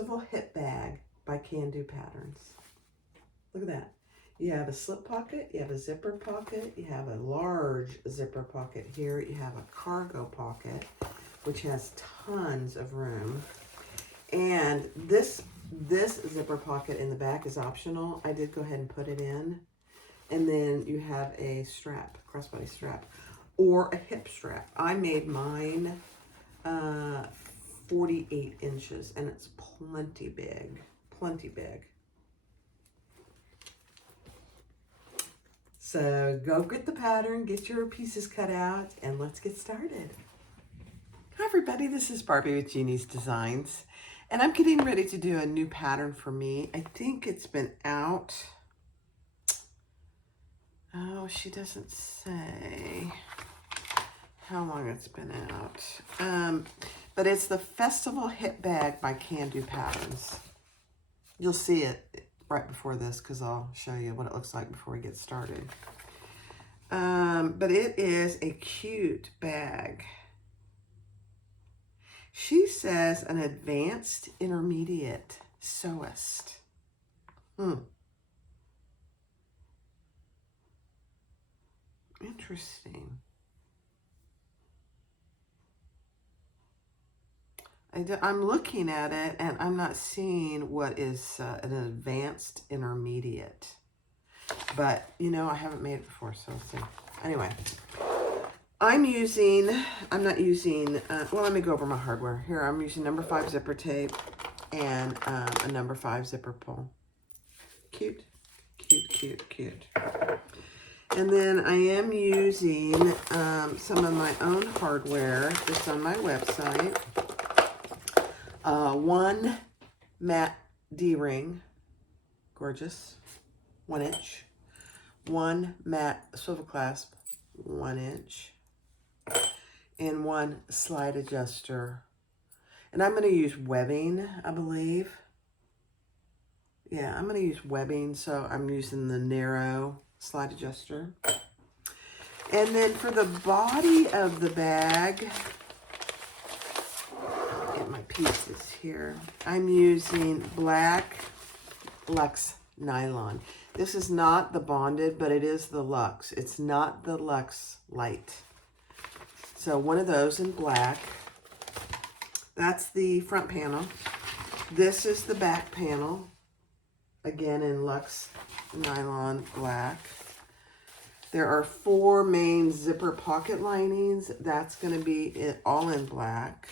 Festival Hip Bag by Kandou Patterns. Look at that. You have a slip pocket, you have a zipper pocket, you have a large zipper pocket here, you have a cargo pocket, which has tons of room. And this zipper pocket in the back is optional. I did go ahead and put it in. And then you have a strap, crossbody strap, or a hip strap. I made mine 48 inches, and it's plenty big, plenty big. So go get the pattern, get your pieces cut out, and let's get started. Hi everybody, this is Barbie with Jeannie's Designs, and I'm getting ready to do a new pattern for me. I think it's been out. Oh, she doesn't say how long it's been out. But it's the Festival Hip Bag by Kandou Patterns. You'll see it right before this because I'll show you what it looks like before we get started. But it is a cute bag. She says an advanced intermediate sewist. Interesting. I'm looking at it and I'm not seeing what is an advanced intermediate. But, you know, I haven't made it before, so let's see. Anyway, I'm not using, well, let me go over my hardware. Here, I'm using number 5 zipper tape and a number 5 zipper pull. Cute, cute, cute, cute. And then I am using some of my own hardware that's on my website. One matte D-ring, gorgeous, 1 inch. One matte swivel clasp, 1 inch. And one slide adjuster. And I'm going to use webbing, I believe. Yeah, I'm going to use webbing, so I'm using the narrow slide adjuster. And then for the body of the bag, get my pieces here. I'm using black Luxe nylon. This is not the bonded, but it is the Luxe. It's not the Luxe Light. So one of those in black. That's the front panel. This is the back panel. Again in Luxe nylon black. There are 4 main zipper pocket linings. That's going to be it all in black.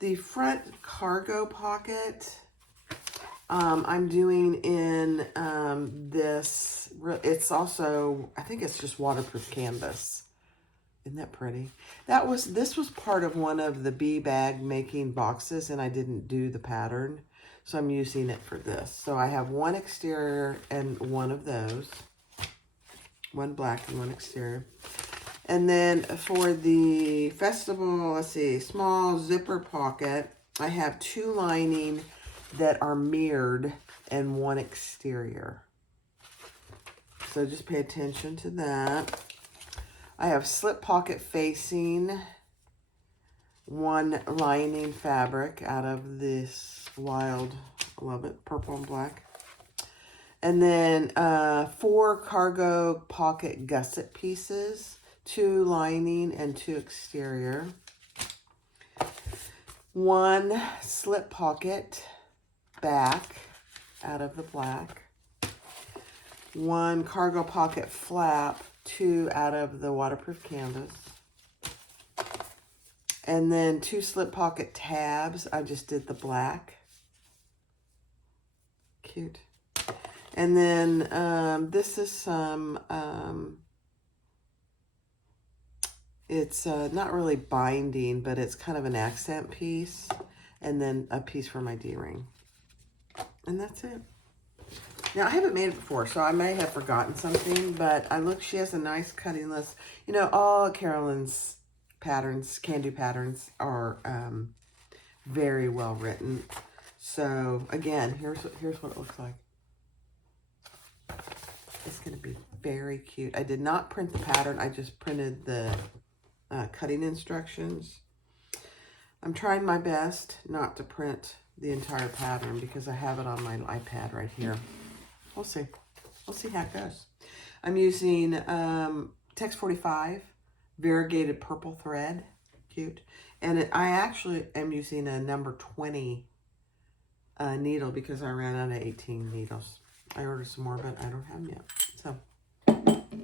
The front cargo pocket, I'm doing in this, it's also, I think it's just waterproof canvas. Isn't that pretty? This was part of one of the bee bag making boxes, and I didn't do the pattern. So I'm using it for this. So I have one exterior and one of those. One black and one exterior. And then for the festival, let's see, small zipper pocket, I have 2 lining that are mirrored and 1 exterior. So just pay attention to that. I have slip pocket facing, 1 lining fabric out of this wild, I love it, purple and black. And then 4 cargo pocket gusset pieces, 2 lining and 2 exterior. 1 slip pocket back out of the black. 1 cargo pocket flap, 2 out of the waterproof canvas. And then 2 slip pocket tabs. I just did the black. Cute. And then this is some, it's not really binding, but it's kind of an accent piece. And then a piece for my D-ring. And that's it. Now, I haven't made it before, so I may have forgotten something, but she has a nice cutting list. You know, all Carolyn's patterns, Kandou patterns, are very well written. So, again, here's what it looks like. It's going to be very cute. I did not print the pattern. I just printed the cutting instructions. I'm trying my best not to print the entire pattern because I have it on my iPad right here. We'll see. We'll see how it goes. I'm using Tex 45 variegated purple thread. Cute. And I actually am using a number 20 needle because I ran out of 18 needles. I ordered some more, but I don't have them yet. So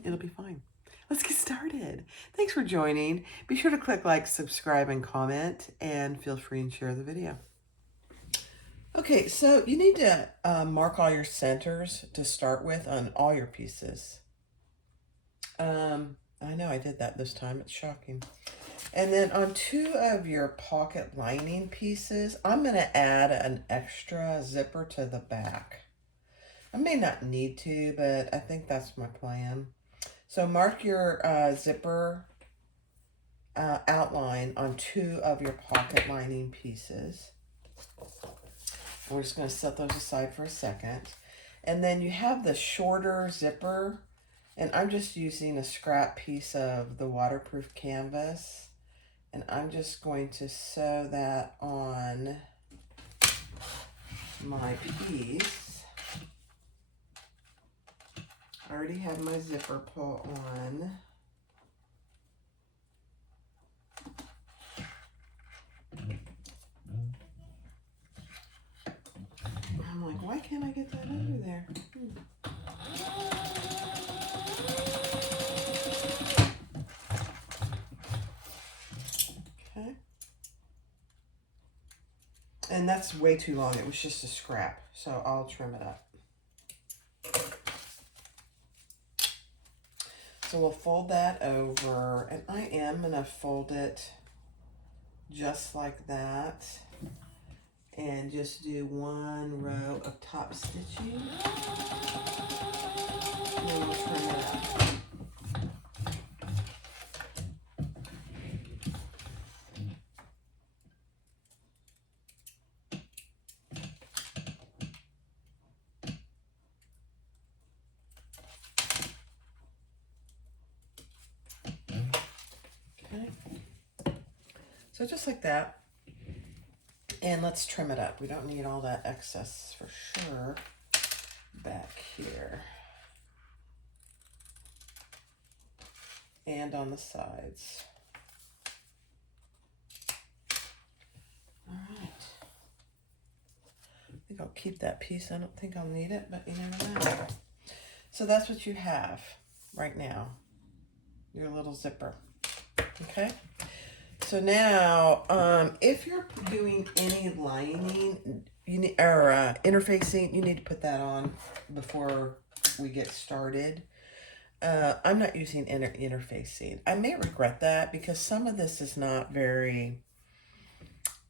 it'll be fine. Let's get started. Thanks for joining. Be sure to click like, subscribe, and comment, and feel free and share the video. Okay, so you need to mark all your centers to start with on all your pieces. I know I did that this time. It's shocking. And then on 2 of your pocket lining pieces, I'm going to add an extra zipper to the back. I may not need to, but I think that's my plan. So mark your zipper outline on 2 of your pocket lining pieces. We're just going to set those aside for a second. And then you have the shorter zipper, and I'm just using a scrap piece of the waterproof canvas. And I'm just going to sew that on my piece. I already have my zipper pull on. I'm like, why can't I get that under there? Okay. And that's way too long. It was just a scrap, so I'll trim it up. So we'll fold that over, and I am going to fold it just like that. And just do 1 row of top stitching. And then we'll trim it up. Okay. So just like that. And let's trim it up. We don't need all that excess for sure back here. And on the sides. All right. I think I'll keep that piece. I don't think I'll need it, but you never know. So that's what you have right now. Your little zipper. Okay? So now, if you're doing any lining, you need, or interfacing, you need to put that on before we get started. I'm not using interfacing. I may regret that because some of this is not very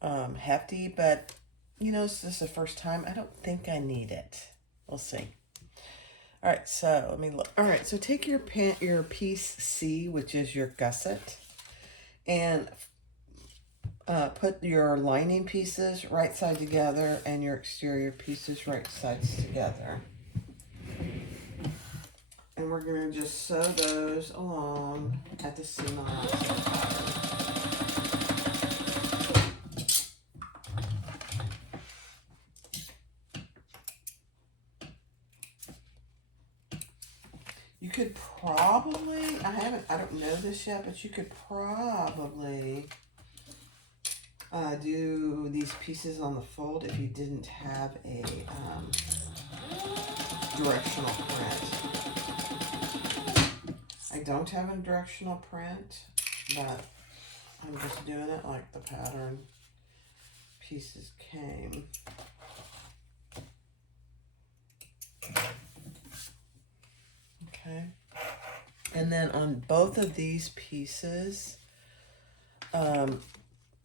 hefty, but you know, this is the first time. I don't think I need it. We'll see. All right, so let me look. All right, so take your piece C, which is your gusset, and put your lining pieces right side together and your exterior pieces right sides together. And we're going to just sew those along at the seam allowance pattern. You could probably, I don't know this yet, but you could probably do these pieces on the fold if you didn't have a directional print. I don't have a directional print, but I'm just doing it like the pattern pieces came. Okay. And then on both of these pieces,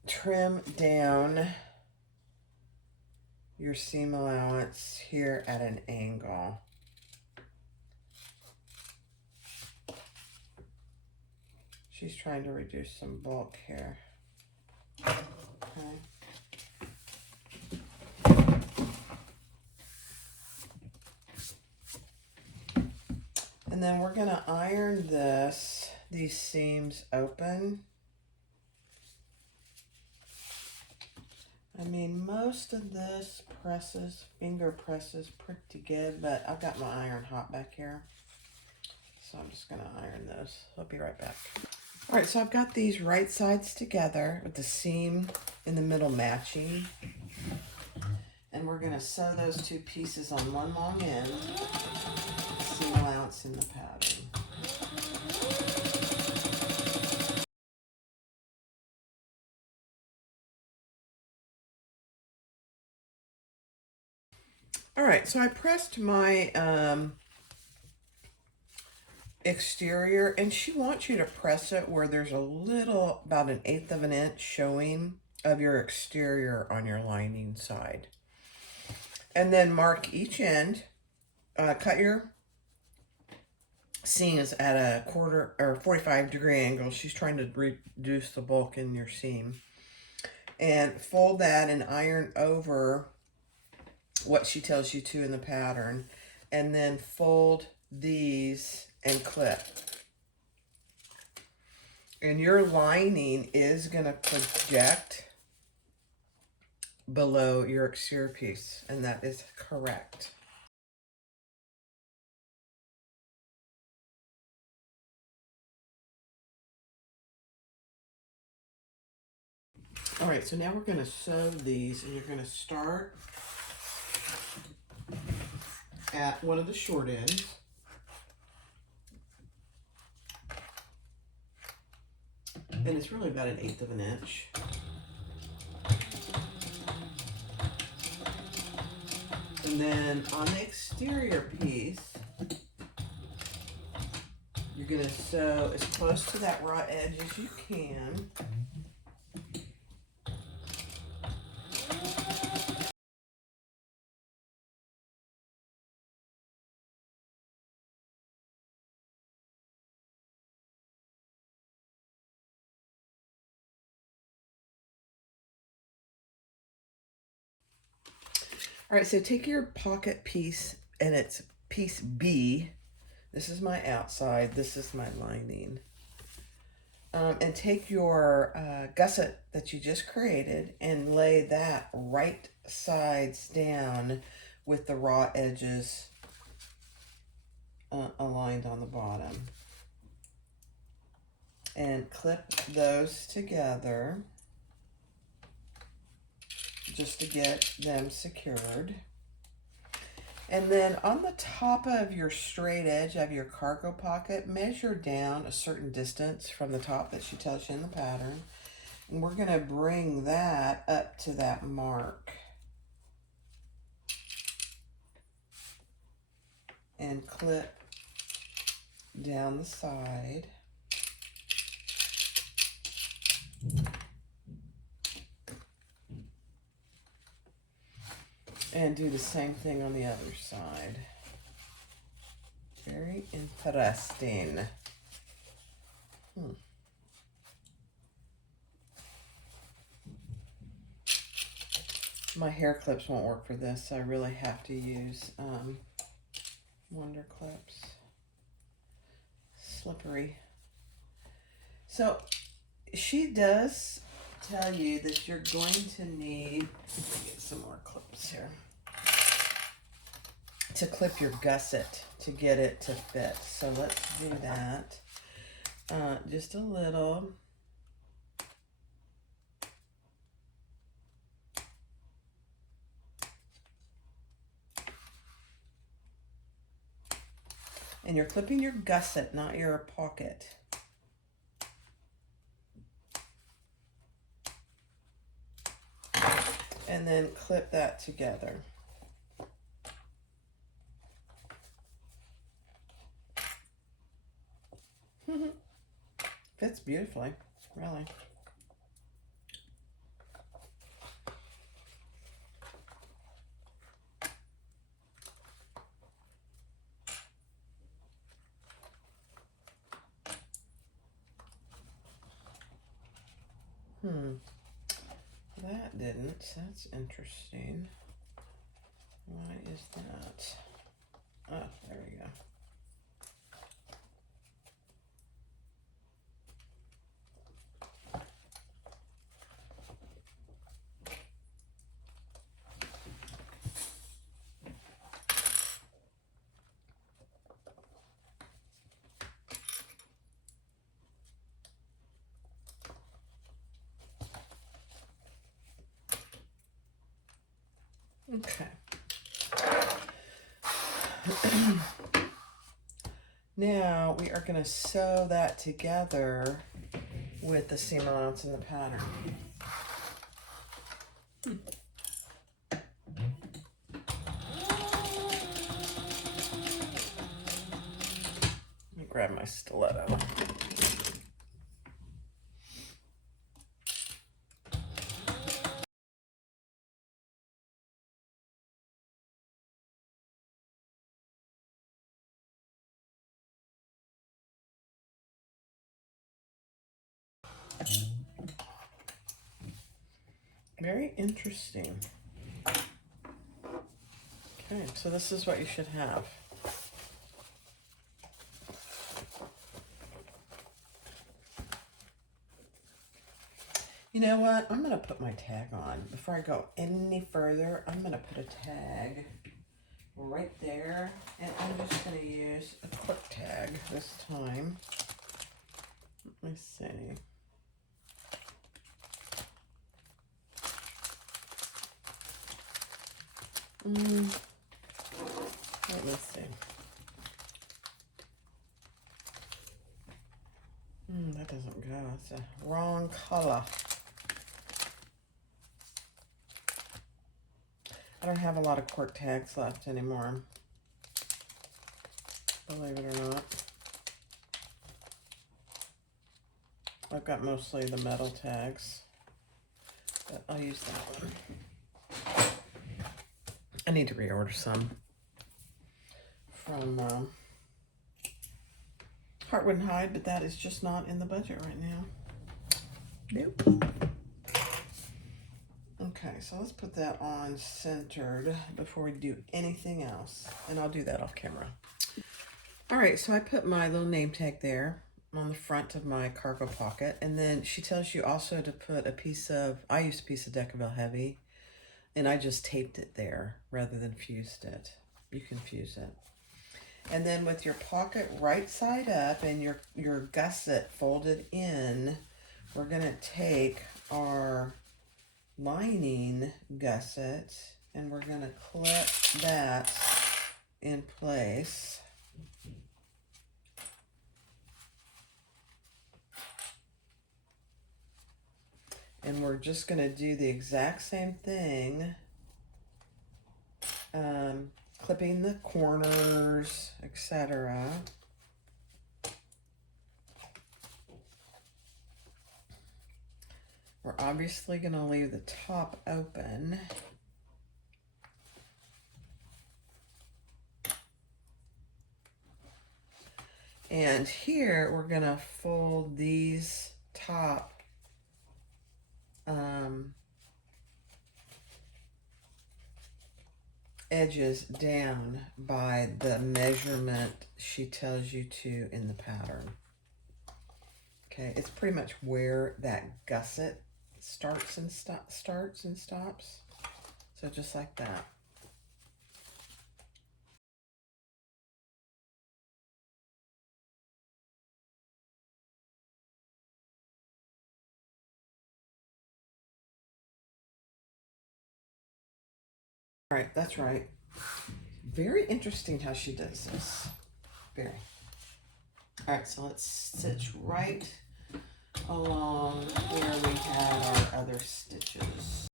trim down your seam allowance here at an angle. She's trying to reduce some bulk here. Okay. And then we're going to iron these seams open. I I mean, most of this finger presses pretty good, but I've got my iron hot back here. So I'm just gonna iron those. I'll be right back. All right, so I've got these right sides together with the seam in the middle matching. And we're gonna sew those two pieces on one long end, seam allowance in the pattern. All right, so I pressed my exterior, and she wants you to press it where there's a little, about 1/8 of an inch showing of your exterior on your lining side. And then mark each end, cut your seams at a 45-degree angle. She's trying to reduce the bulk in your seam. And fold that and iron over what she tells you to in the pattern, and then fold these and clip. And your lining is going to project below your exterior piece, and that is correct. All right, so now we're going to sew these, and you're going to start at one of the short ends. And it's really about 1/8 of an inch. And then on the exterior piece, you're going to sew as close to that raw edge as you can. All right, so take your pocket piece, and it's piece B. This is my outside, this is my lining. And take your gusset that you just created and lay that right sides down with the raw edges aligned on the bottom. And clip those together just to get them secured. And then on the top of your straight edge of your cargo pocket, measure down a certain distance from the top that she tells you in the pattern. And we're going to bring that up to that mark. And clip down the side. And do the same thing on the other side. Very interesting. My hair clips won't work for this, so I really have to use Wonder Clips. Slippery. So she does tell you that you're going to need, let me get some more clips here, to clip your gusset to get it to fit. So let's do that. Just a little. And you're clipping your gusset, not your pocket. And then clip that together. Fits beautifully, really. That didn't. That's interesting. Why is that? Oh, there we go. Okay. Now we are going to sew that together with the seam allowance in the pattern. Let me grab my stiletto. Very interesting. Okay, so this is what you should have. You know what? I'm going to put my tag on. Before I go any further, I'm going to put a tag right there. And I'm just going to use a quick tag this time. Let me see. Let me see. That doesn't go. It's a wrong color. I don't have a lot of cork tags left anymore. Believe it or not. I've got mostly the metal tags, but I'll use that one. I need to reorder some from Heartwood and Hide, but that is just not in the budget right now. Nope. Okay, so let's put that on centered before we do anything else, and I'll do that off camera. All right, so I put my little name tag there on the front of my cargo pocket, and then she tells you also to put a piece of, I used a piece of Decaville Heavy, and I just taped it there rather than fused it. You can fuse it. And then with your pocket right side up and your gusset folded in, we're gonna take our lining gusset and we're gonna clip that in place. And we're just gonna do the exact same thing, clipping the corners, etc. We're obviously gonna leave the top open. And here we're gonna fold these top edges down by the measurement she tells you to in the pattern. Okay, it's pretty much where that gusset starts and stops. So just like that. All right, that's right. Very interesting how she does this. Very. All right, so let's stitch right along where we had our other stitches.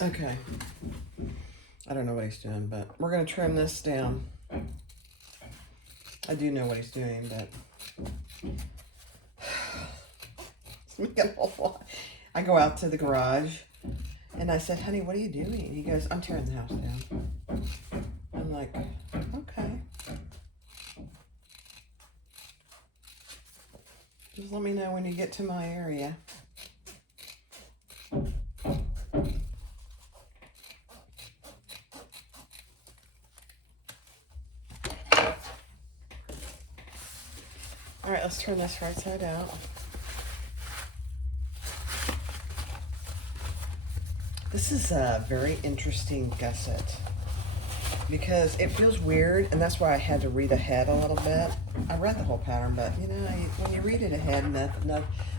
Okay. I don't know what he's doing, but we're going to trim this down. I do know what he's doing, but it's making a whole lot. I go out to the garage and I said, honey, what are you doing? He goes, I'm tearing the house down. I'm like, okay. Just let me know when you get to my area. All right, let's turn this right side out. This is a very interesting gusset because it feels weird, and that's why I had to read ahead a little bit. I read the whole pattern, but you know, when you read it ahead,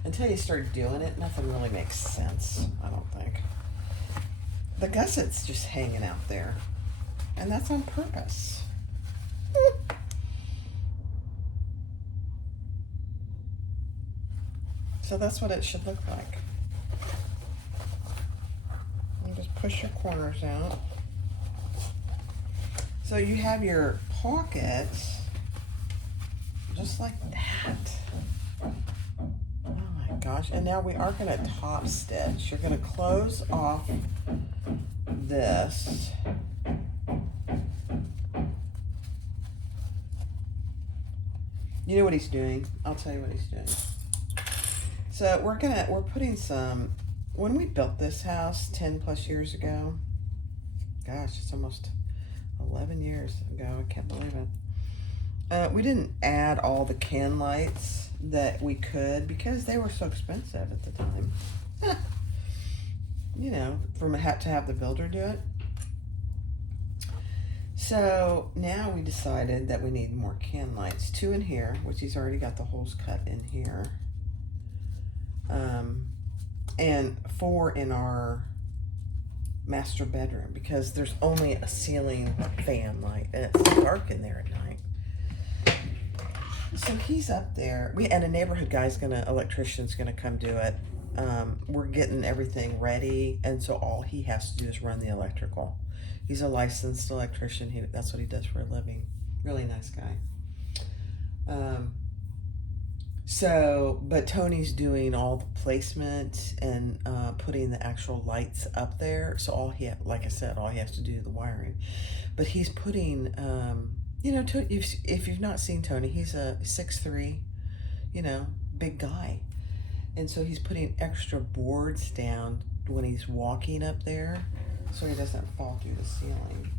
until you start doing it, nothing really makes sense, I don't think. The gusset's just hanging out there, and that's on purpose. So that's what it should look like. And just push your corners out. So you have your pockets just like that. Oh my gosh. And now we are going to top stitch. You're going to close off this. You know what he's doing? I'll tell you what he's doing. So we're putting some, when we built this house 10 plus years ago, gosh, it's almost 11 years ago, I can't believe it. We didn't add all the can lights that we could because they were so expensive at the time. You know, to have the builder do it. So now we decided that we need more can lights. 2 in here, which he's already got the holes cut in here. And 4 in our master bedroom because there's only a ceiling fan light and it's dark in there at night. So he's up there. And a neighborhood electrician's gonna come do it. We're getting everything ready, and so all he has to do is run the electrical. He's a licensed electrician. That's what he does for a living. Really nice guy. But Tony's doing all the placement and putting the actual lights up there. So like I said, all he has to do is the wiring. But he's putting, you know, if you've not seen Tony, he's a 6'3", you know, big guy. And so he's putting extra boards down when he's walking up there so he doesn't fall through the ceiling.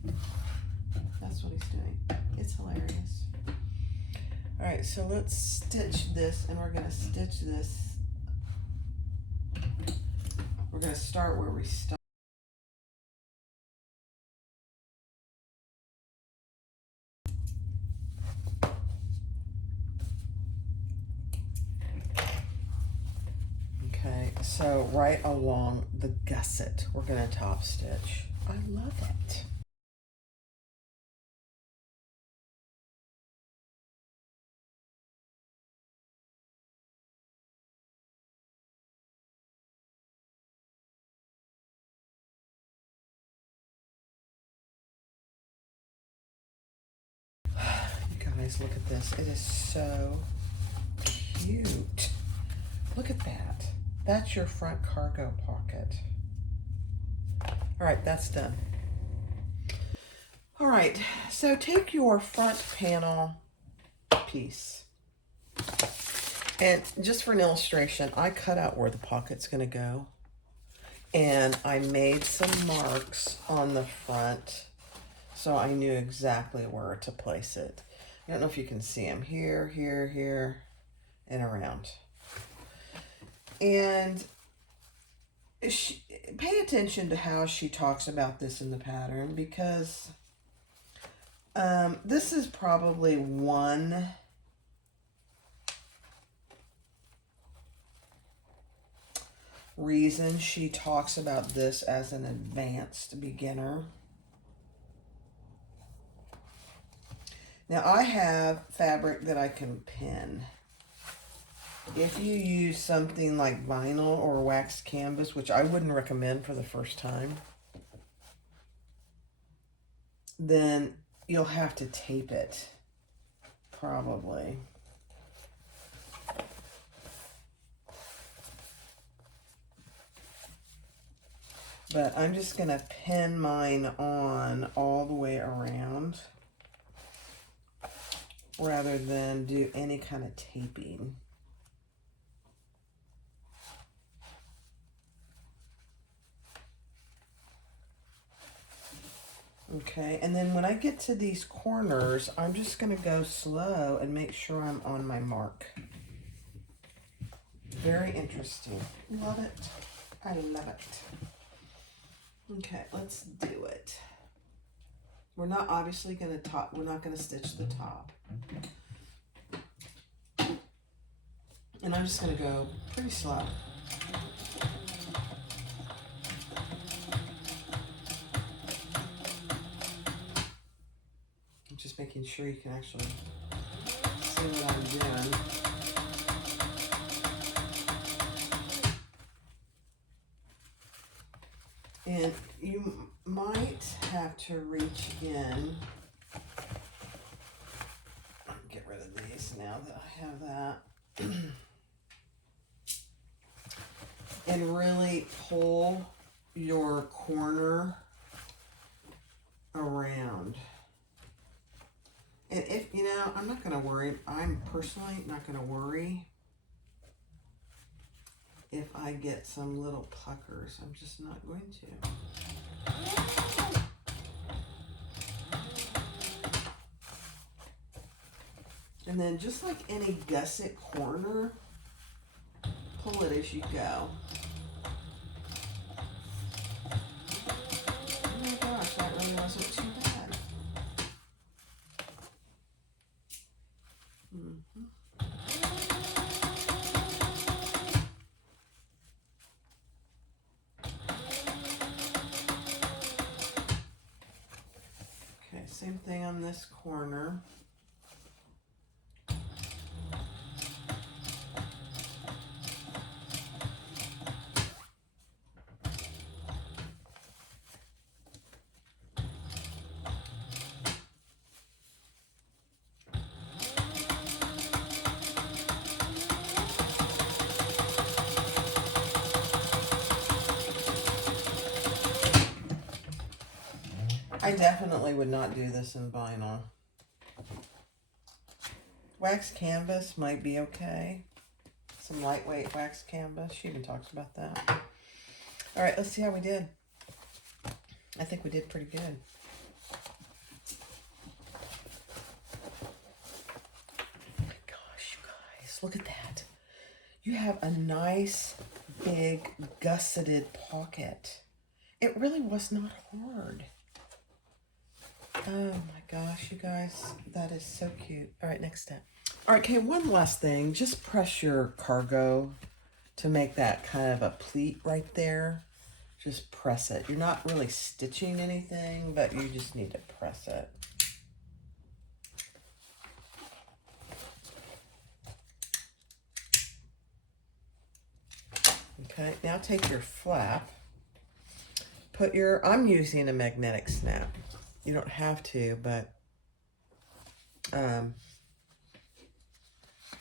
That's what he's doing. It's hilarious. All right, so let's stitch this, and we're gonna stitch this. We're gonna start where we start. Okay, so right along the gusset, we're gonna top stitch. I love it. Guys, look at this. It is so cute. Look at that. That's your front cargo pocket. All right, that's done. All right, so take your front panel piece. And just for an illustration, I cut out where the pocket's gonna go. And I made some marks on the front so I knew exactly where to place it. I don't know if you can see them here, here, here, and around. And pay attention to how she talks about this in the pattern, because this is probably one reason she talks about this as an advanced beginner. Now I have fabric that I can pin. If you use something like vinyl or waxed canvas, which I wouldn't recommend for the first time, then you'll have to tape it, probably. But I'm just going to pin mine on all the way around rather than do any kind of taping. Okay, and then when I get to these corners, I'm just going to go slow and make sure I'm on my mark. Very interesting. Love it. I love it. Okay, let's do it. We're not obviously going to top, we're not going to stitch the top. And I'm just going to go pretty slow. I'm just making sure you can actually see what I'm doing. And you might have to reach in. Get rid of these now that I have that. And really pull your corner around. And if, you know, I'm not going to worry. I'm personally not going to worry if I get some little puckers. I'm just not going to. And then just like any gusset corner, pull it as you go. Oh my gosh, that really wasn't too bad. Okay, same thing on this corner. I definitely would not do this in vinyl. Wax canvas might be okay. Some lightweight wax canvas. She even talks about that. All right, let's see how we did. I think we did pretty good. Oh my gosh, you guys, look at that. You have a nice, big, gusseted pocket. It really was not hard. Oh my gosh, you guys, that is so cute. All right, next step. All right, okay, one last thing. Just press your cargo to make that kind of a pleat right there. Just press it. You're not really stitching anything, but you just need to press it. Okay, now take your flap. Put your, I'm using a magnetic snap. You don't have to, but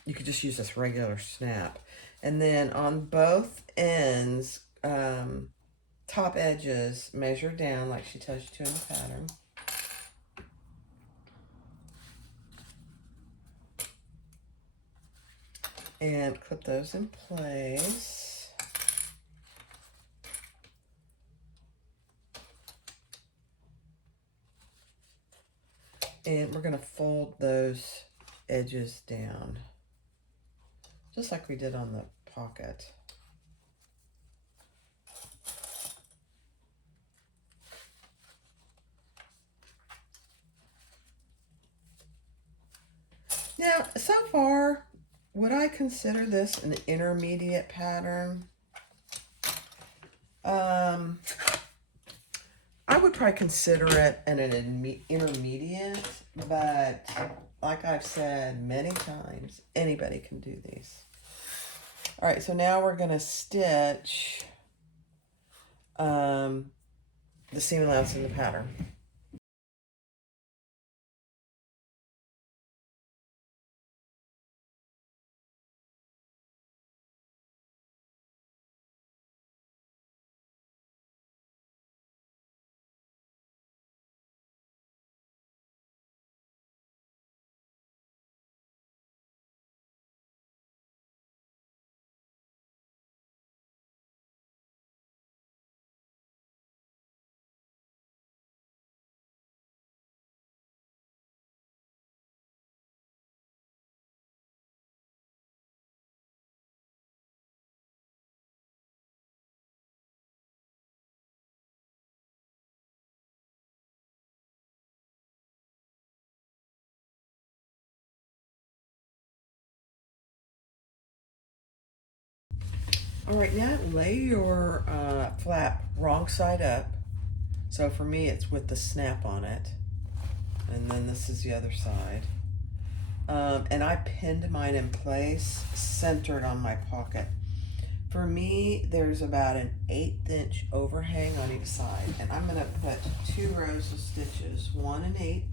you could just use this regular snap. And then on both ends, top edges, measure down like she tells you to in the pattern. And clip those in place. And we're going to fold those edges down, just like we did on the pocket. Now, so far, would I consider this an intermediate pattern? I would probably consider it an intermediate, but like I've said many times, anybody can do these. All right, so now we're going to stitch the seam allowance in the pattern. All right, now lay your flap wrong side up. So for me, it's with the snap on it. And then this is the other side. And I pinned mine in place, centered on my pocket. For me, there's about an 1/8 inch overhang on each side. And I'm gonna put 2 rows of stitches, 1 1/8,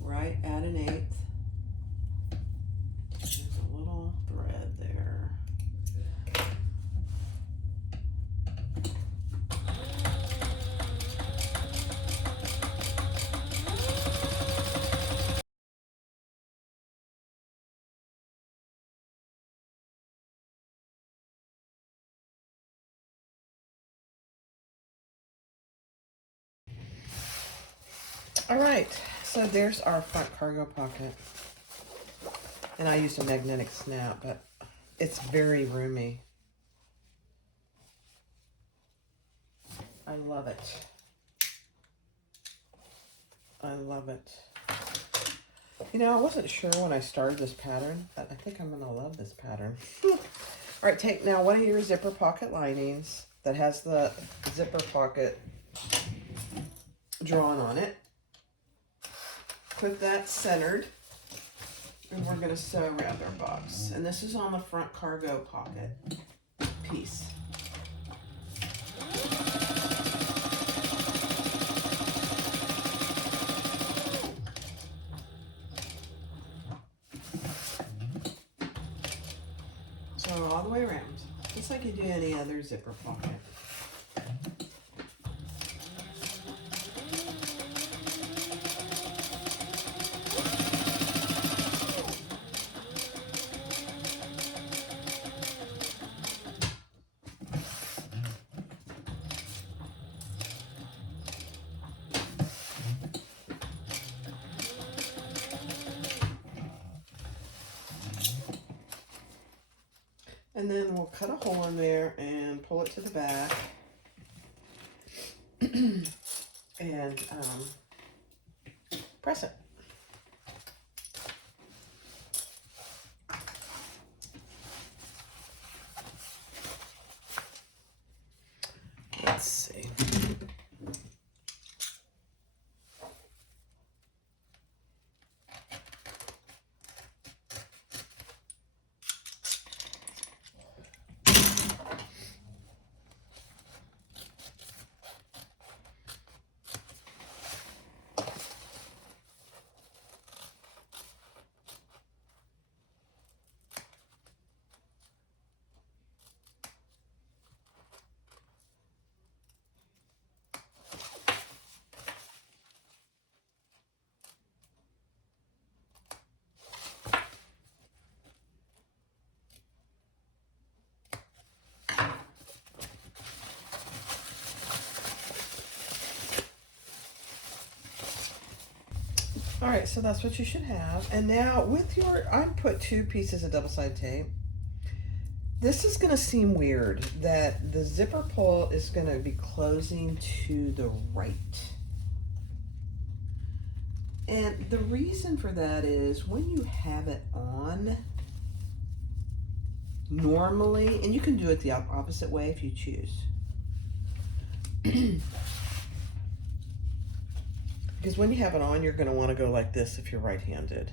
right at an 1/8. There's a little thread there. All right, so there's our front cargo pocket. And I used a magnetic snap, but it's very roomy. I love it. I love it. You know, I wasn't sure when I started this pattern, but I think I'm gonna love this pattern. All right, take now one of your zipper pocket linings that has the zipper pocket drawn on it. Put that centered, and we're gonna sew around our box. And this is on the front cargo pocket piece. So all the way around, just like you do any other zipper pocket. And then we'll cut a hole in there and pull it to the back. And press it. Let's see. All right, so that's what you should have. And now with your, I put 2 pieces of double-sided tape. This is gonna seem weird that the zipper pull is gonna be closing to the right. And the reason for that is when you have it on, normally, and you can do it the opposite way if you choose. Because when you have it on, you're going to want to go like this if you're right-handed.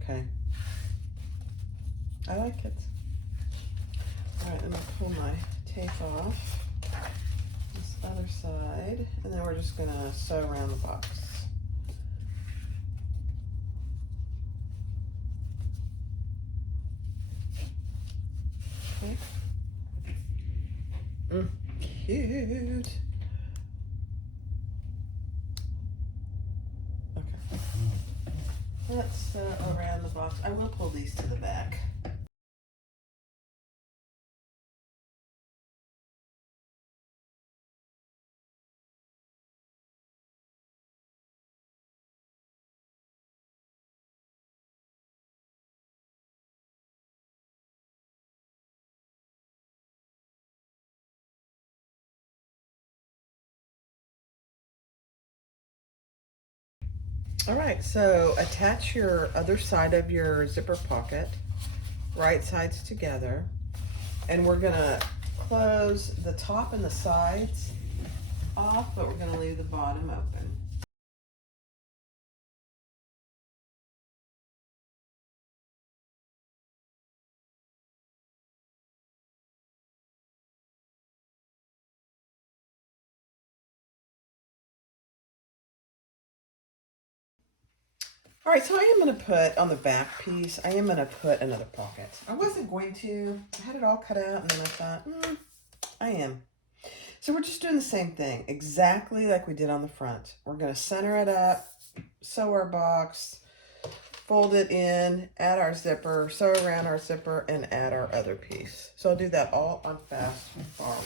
Okay? I like it. All right, I'm going to pull my tape off this other side, and then we're just going to sew around the box. Okay. Cute. Let's around the box. I will pull these to the back. All right, so attach your other side of your zipper pocket right sides together, and we're gonna close the top and the sides off, but we're gonna leave the bottom open. All right, so I am going to put on the back piece, I am going to put another pocket. I wasn't going to. I had it all cut out, and then I thought, I am. So we're just doing the same thing, exactly like we did on the front. We're going to center it up, sew our box, fold it in, add our zipper, sew around our zipper, and add our other piece. So I'll do that all on fast forward.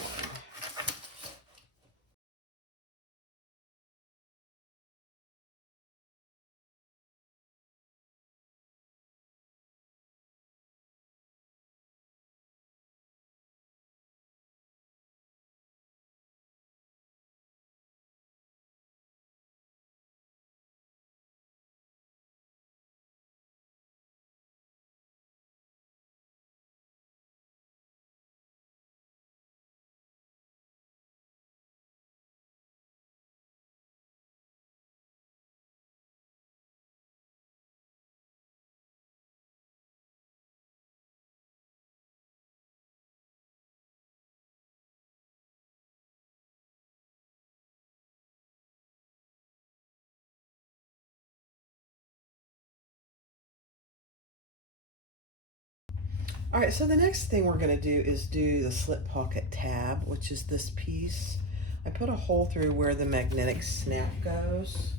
All right, so the next thing we're going to do is do the slip pocket tab, which is this piece. I put a hole through where the magnetic snap goes.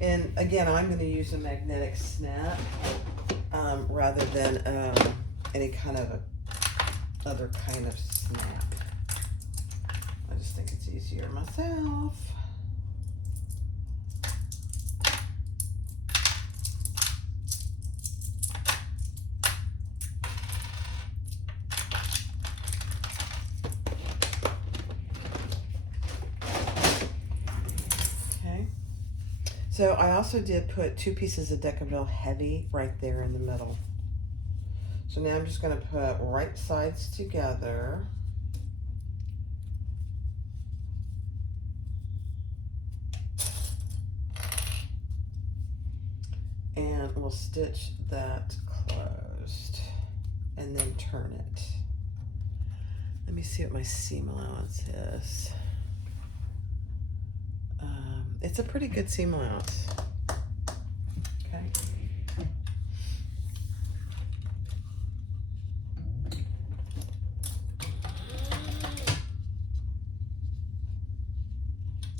And again, I'm going to use a magnetic snap rather than any kind of other kind of snap. I just think it's easier myself. So I also did put 2 pieces of Decaville Heavy right there in the middle. So now I'm just going to put right sides together. And we'll stitch that closed and then turn it. Let me see what my seam allowance is. It's a pretty good seam allowance. Okay.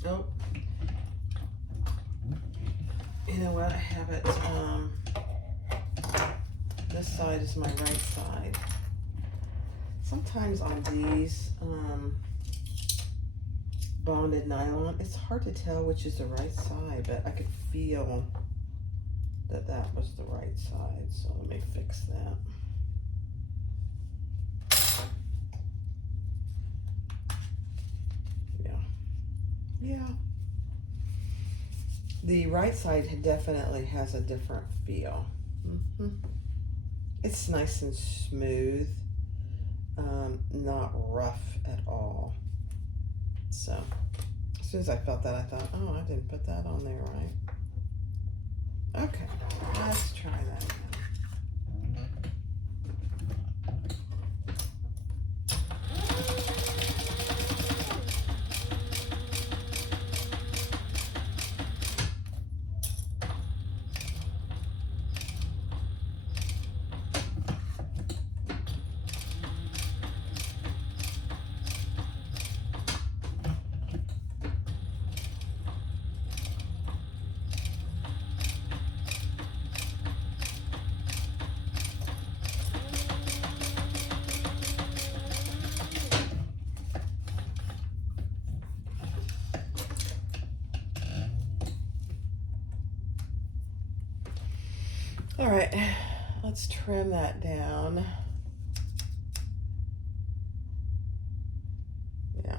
Oh. You know what? I have it. This side is my right side. Sometimes on these bonded nylon, it's hard to tell which is the right side, but I could feel that that was the right side. So let me fix that. Yeah. The right side definitely has a different feel. It's nice and smooth, not rough at all. So as soon as I felt that, I thought, oh, I didn't put that on there right. Okay, let's try that again. All right, let's trim that down. Yeah.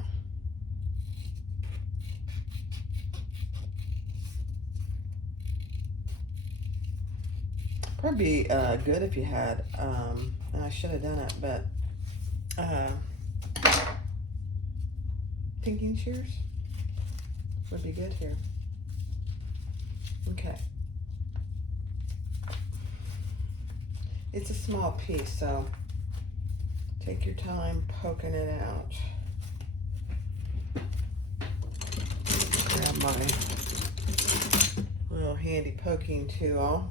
Probably be good if you had, and I should have done it, but pinking shears would be good here. Okay. It's a small piece, so take your time poking it out. Grab my little handy poking tool.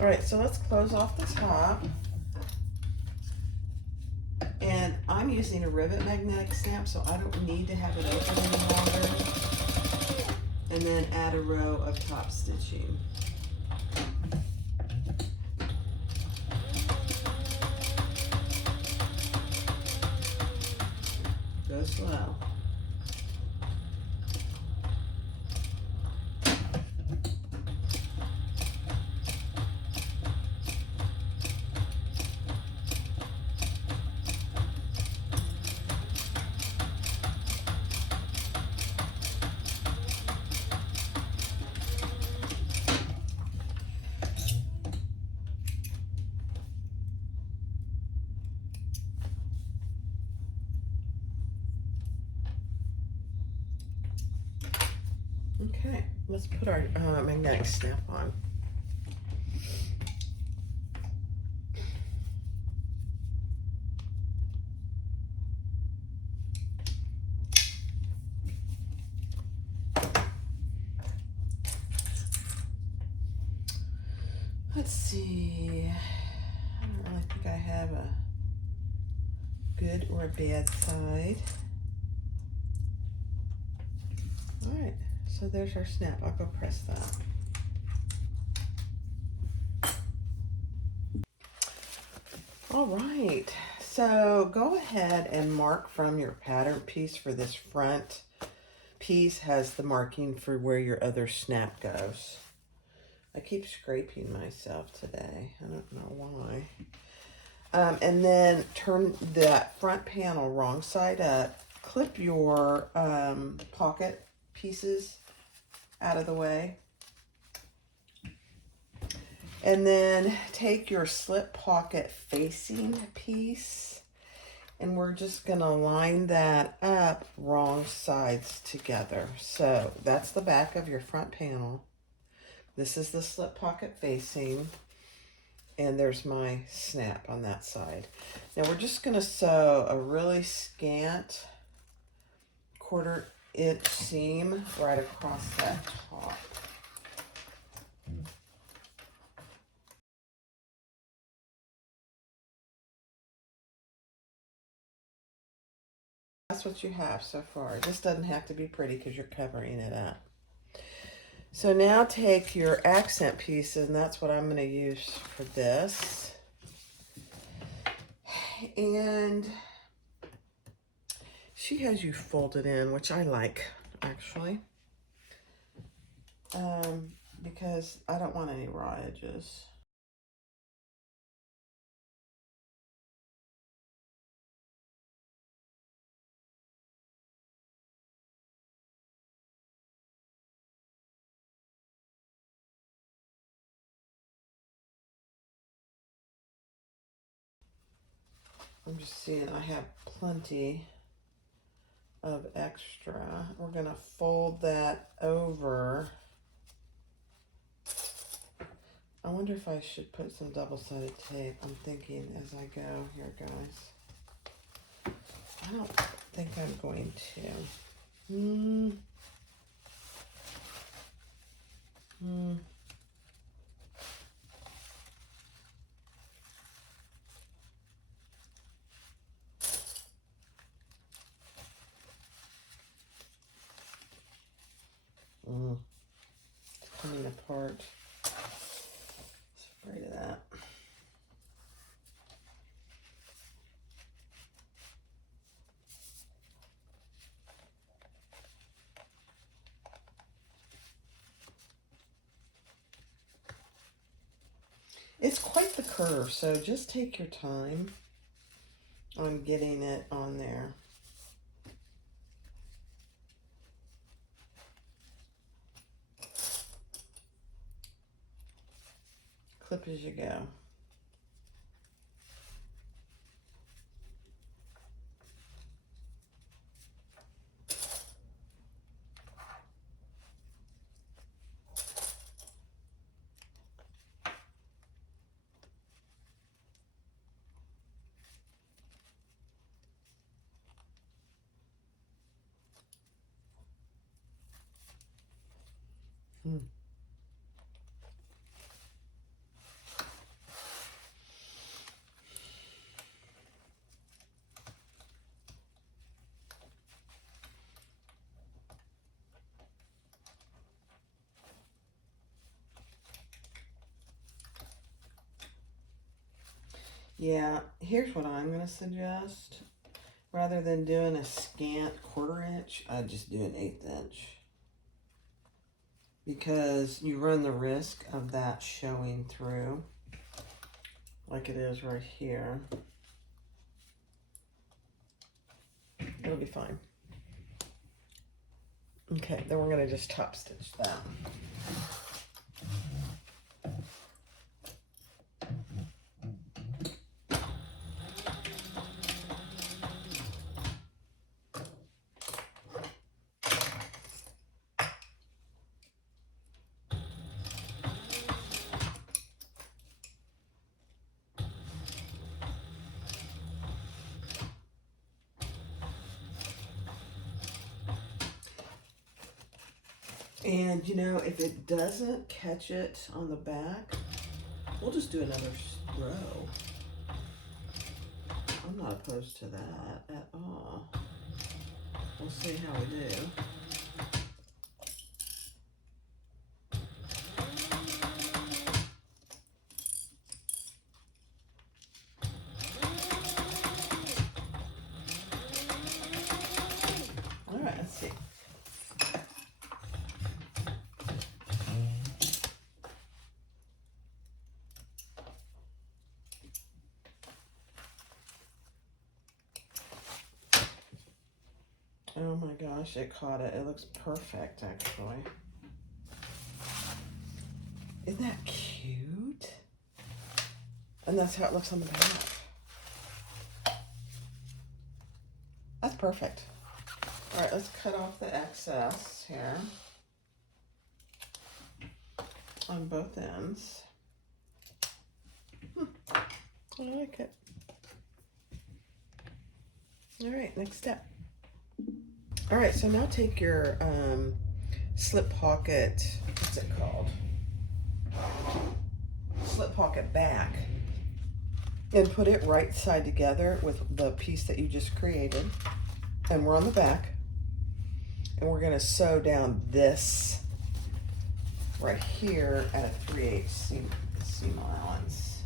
All right, so let's close off the top. And I'm using a rivet magnetic stamp, so I don't need to have it open any longer. And then add a row of top stitching. Go slow. Okay, let's put our magnetic stamp on. Let's see, I don't really think I have a good or a bad side. All right, so there's our snap. I'll go press that. All right, so go ahead and mark from your pattern piece for this front piece has the marking for where your other snap goes. I keep scraping myself today. I don't know why. And then turn that front panel wrong side up. Clip your pocket pieces out of the way. And then take your slip pocket facing piece, and we're just gonna line that up wrong sides together. So that's the back of your front panel. This is the slip pocket facing, and there's my snap on that side. Now we're just gonna sew a really scant 1/4 inch seam right across that top. That's what you have so far. This doesn't have to be pretty because you're covering it up. So now take your accent piece, and that's what I'm going to use for this. And She has you folded in, which I like, actually. Because I don't want any raw edges. I'm just seeing I have plenty of extra. We're going to fold that over. I wonder if I should put some double-sided tape. I'm thinking as I go here, guys. I don't think I'm going to. It's coming apart. Afraid of that. It's quite the curve, so just take your time on getting it on there. Clip as you go. Yeah, here's what I'm going to suggest. Rather than doing a scant 1/4 inch, I just do an 1/8 inch. Because you run the risk of that showing through like it is right here. It'll be fine. Okay, then we're going to just top stitch that. And you know, if it doesn't catch it on the back, we'll just do another row. I'm not opposed to that at all. We'll see how we do. All right, let's see. Oh my gosh, it caught it. It looks perfect, actually. Isn't that cute? And that's how it looks on the back. That's perfect. All right, let's cut off the excess here on both ends. I like it. All right, next step. All right, so now take your slip pocket, what's it called? Slip pocket back, and put it right side together with the piece that you just created. And we're on the back, and we're gonna sew down this right here at a 3/8 seam allowance.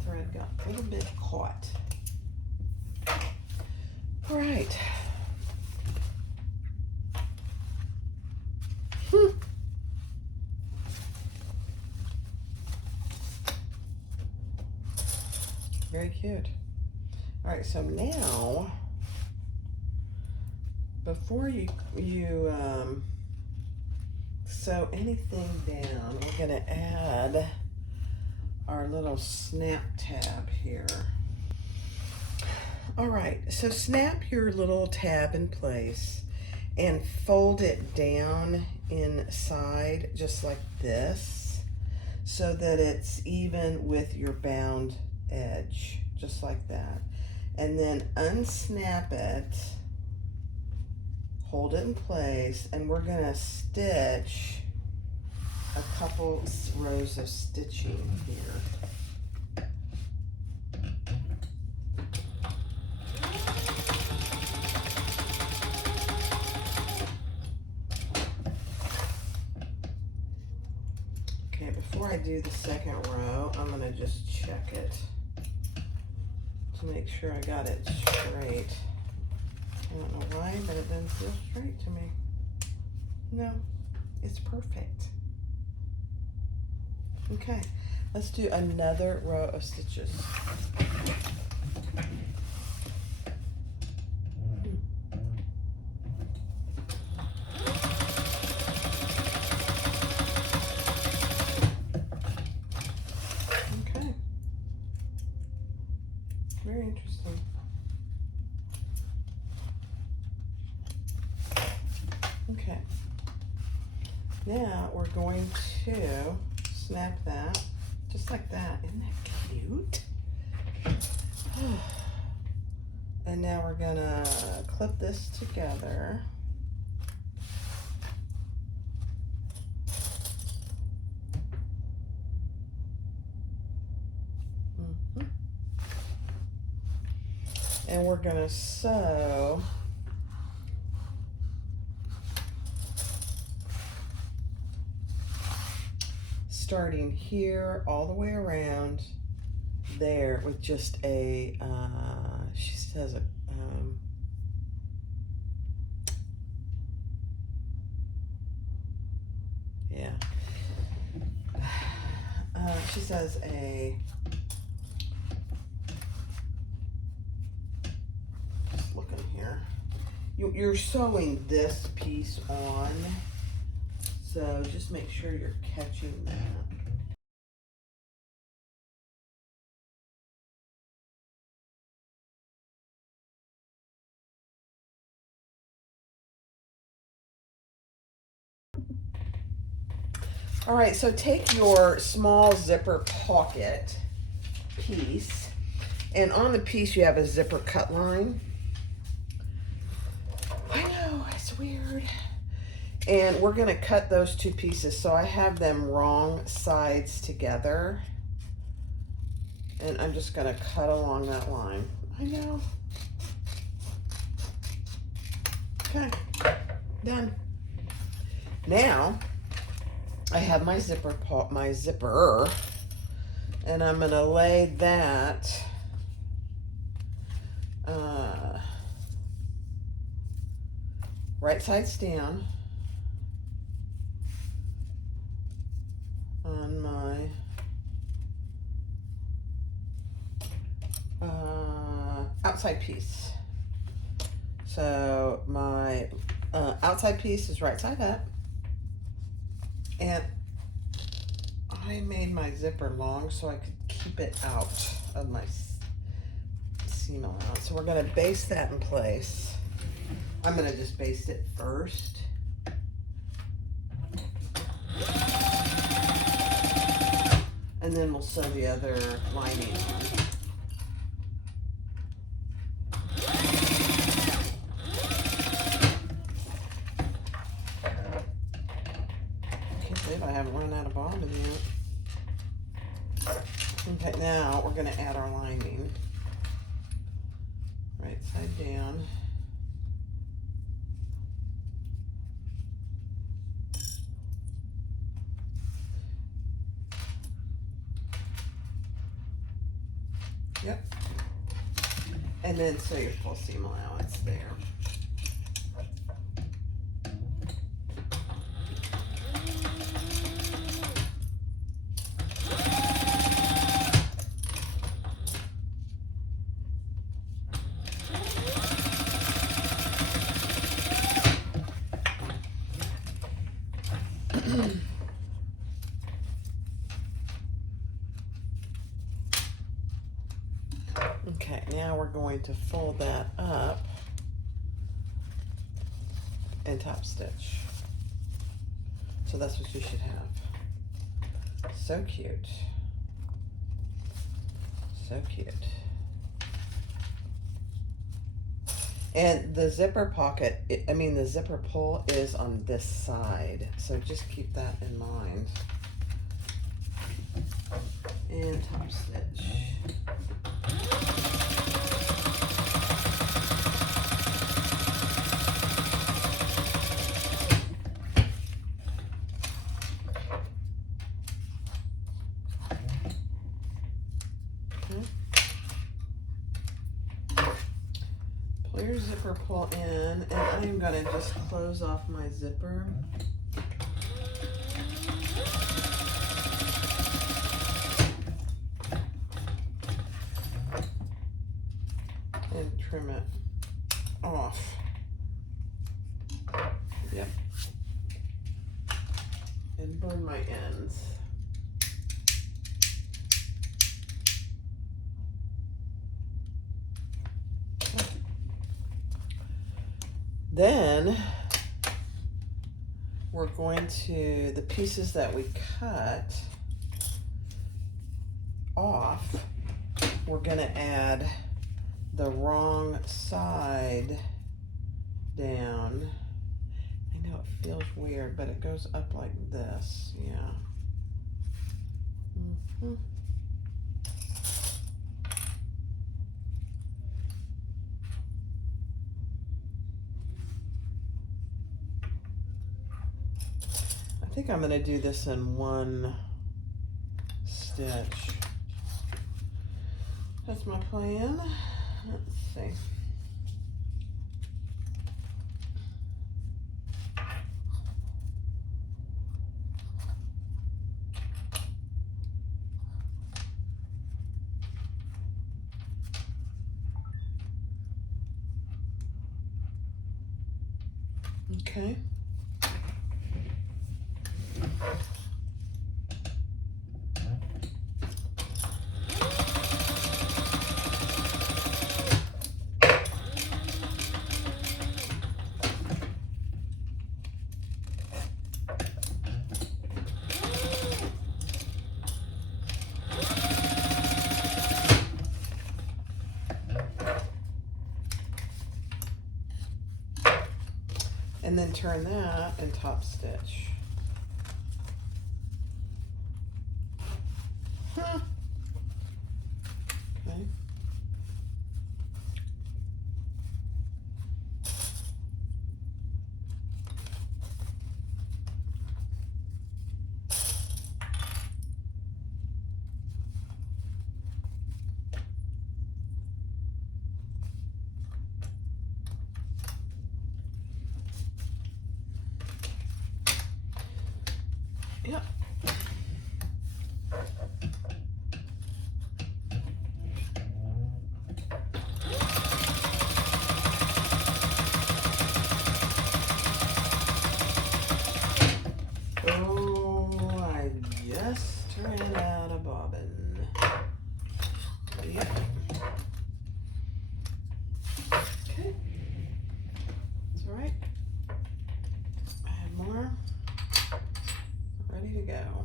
thread got a little bit caught. All right. Very cute. All right, so now, before you sew anything down, we're gonna add our little snap tab here. All right, so snap your little tab in place and fold it down inside just like this so that it's even with your bound edge, just like that. And then unsnap it, hold it in place, and we're gonna stitch a couple rows of stitching here. Okay, before I do the second row, I'm gonna just check it to make sure I got it straight. I don't know why, but it doesn't feel straight to me. No, it's perfect. Okay, let's do another row of stitches. Okay, very interesting. Okay, now we're going to snap that just like that. Isn't that cute? And now we're gonna clip this together. And we're gonna sew starting here all the way around there with just a, she says a, yeah, she says a, just looking here, you're sewing this piece on, so just make sure you're catching that. All right, so take your small zipper pocket piece, and on the piece you have a zipper cut line. I know, it's weird. And we're gonna cut those two pieces, so I have them wrong sides together. And I'm just gonna cut along that line. I know. Okay, done. Now, I have my zipper, and I'm gonna lay that right sides down on my outside piece. So my outside piece is right side up, and I made my zipper long so I could keep it out of my seam allowance. So we're gonna baste that in place. I'm gonna just baste it first. And then we'll sew the other lining on. Can't believe I haven't run out of bobbin yet. Okay, now we're gonna add our lining. Right side down. Yep. And then so your full seam allowance there. Okay, now we're going to fold that up and top stitch. So that's what you should have. So cute. So cute. And the zipper pocket, the zipper pull is on this side. So just keep that in mind. And top stitch. Pull your zipper pull in, and I'm going to just close off my zipper. And trim it off. Yep. And burn my ends. Then we're going to, the pieces that we cut off, we're going to add the wrong side down. I know it feels weird, but it goes up like this. Yeah. Mm-hmm. I think I'm going to do this in one stitch. That's my plan. Let's see. Okay. And then turn that and top stitch. Huh. Okay. Yep. Oh, I just ran out of bobbin. Yep. Okay. It's all right. I have more. Ready to go.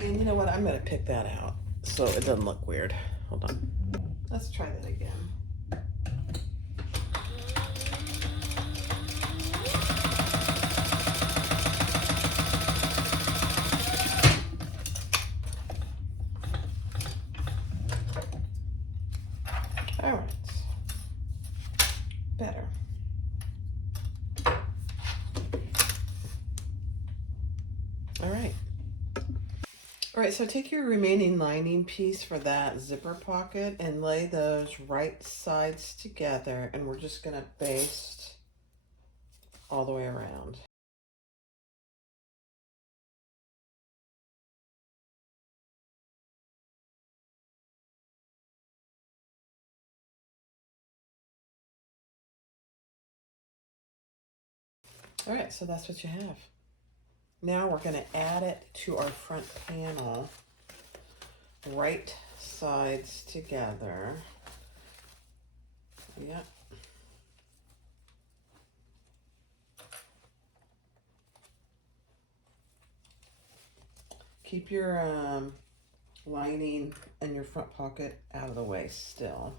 And you know what? I'm going to pick that out so it doesn't look weird. Hold on. Let's try that again. All right. better. All right. All right, so take your remaining lining piece for that zipper pocket and lay those right sides together, and we're just gonna baste all the way around. All right, so that's what you have. Now we're gonna add it to our front panel, right sides together. Yep. Keep your lining and your front pocket out of the way still.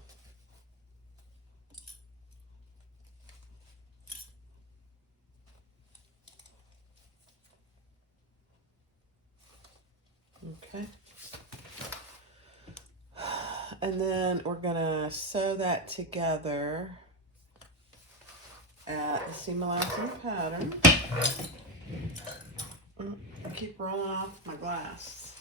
Okay. And then we're gonna sew that together at the seam allowance in the pattern. I keep rolling off my glass.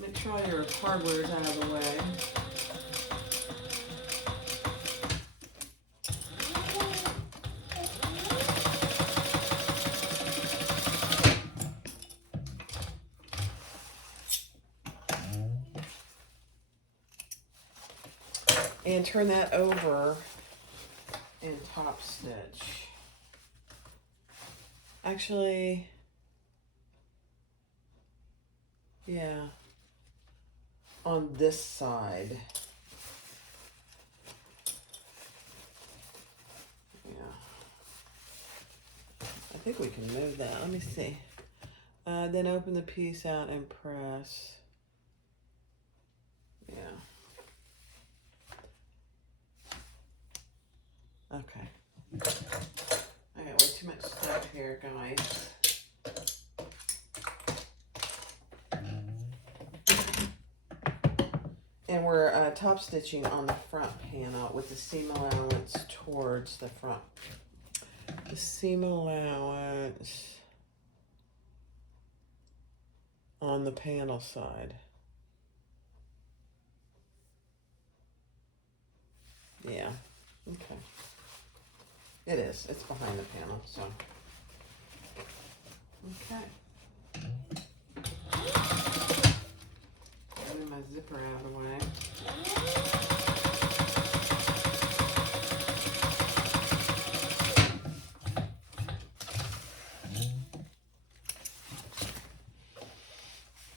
Make sure all your hardware is out of the way. And turn that over and top stitch. Actually, yeah, on this side. Yeah. I think we can move that. Let me see. Then open the piece out and press. Yeah. Okay. I got way too much stuff here, guys. And we're top stitching on the front panel with the seam allowance towards the front. The seam allowance on the panel side. Yeah, okay. It is, it's behind the panel, so. Okay. Move my zipper out of the way.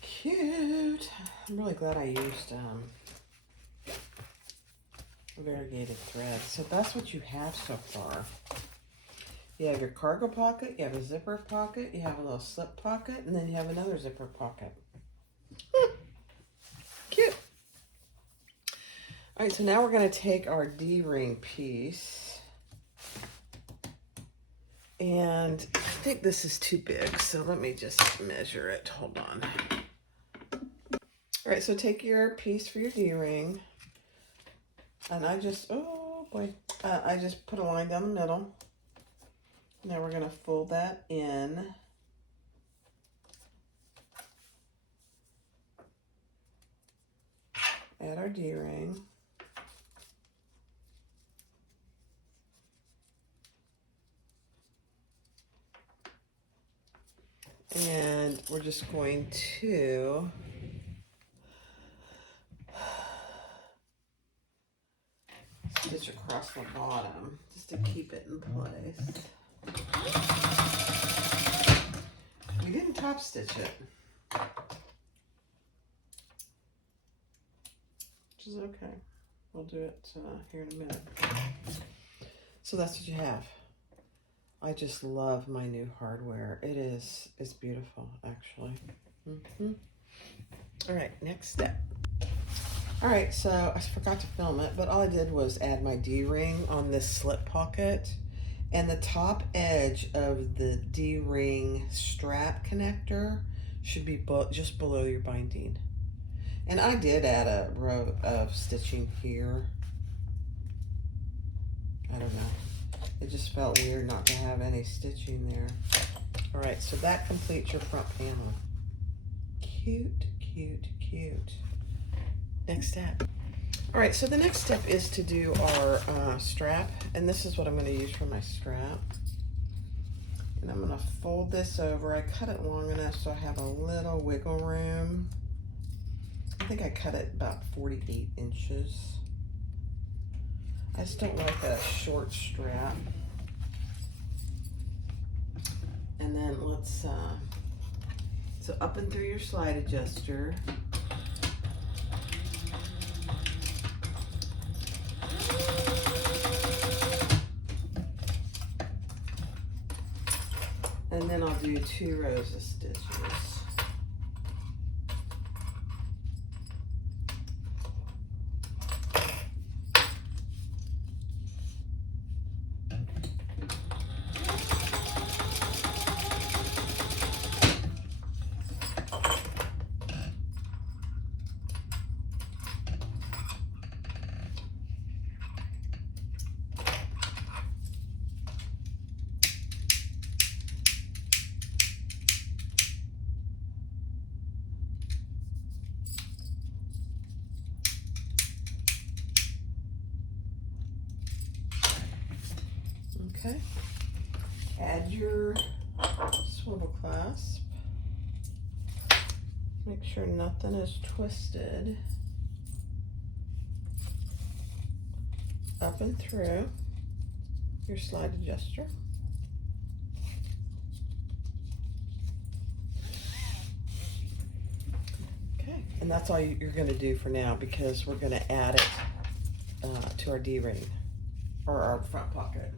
Cute. I'm really glad I used variegated thread. So that's what you have so far. You have your cargo pocket, you have a zipper pocket, you have a little slip pocket, and then you have another zipper pocket. Cute. All right, so now we're going to take our D-ring piece, and I think this is too big, so let me just measure it. Hold on. All right, so take your piece for your D-ring, and I just, oh boy, I just put a line down the middle. Now we're going to fold that in. Add our D-ring. And we're just going to stitch across the bottom just to keep it in place. We didn't top stitch it, which is okay. We'll do it here in a minute. So that's what you have. I just love my new hardware. It's beautiful, actually. All right, next step. All right, so I forgot to film it, but all I did was add my D-ring on this slip pocket, and the top edge of the D-ring strap connector should be just below your binding. And I did add a row of stitching here. I don't know. It just felt weird not to have any stitching there. All right, so that completes your front panel. Cute, cute, cute. Next step. All right, so the next step is to do our strap, and this is what I'm going to use for my strap. And I'm going to fold this over. I cut it long enough so I have a little wiggle room. I think I cut it about 48 inches. I just don't like a short strap. And then let's, so up and through your slide adjuster. And then I'll do 2 rows of stitches. Okay, add your swivel clasp. Make sure nothing is twisted. Up and through your slide adjuster. Okay, and that's all you're going to do for now, because we're going to add it to our D-ring, or our front pocket.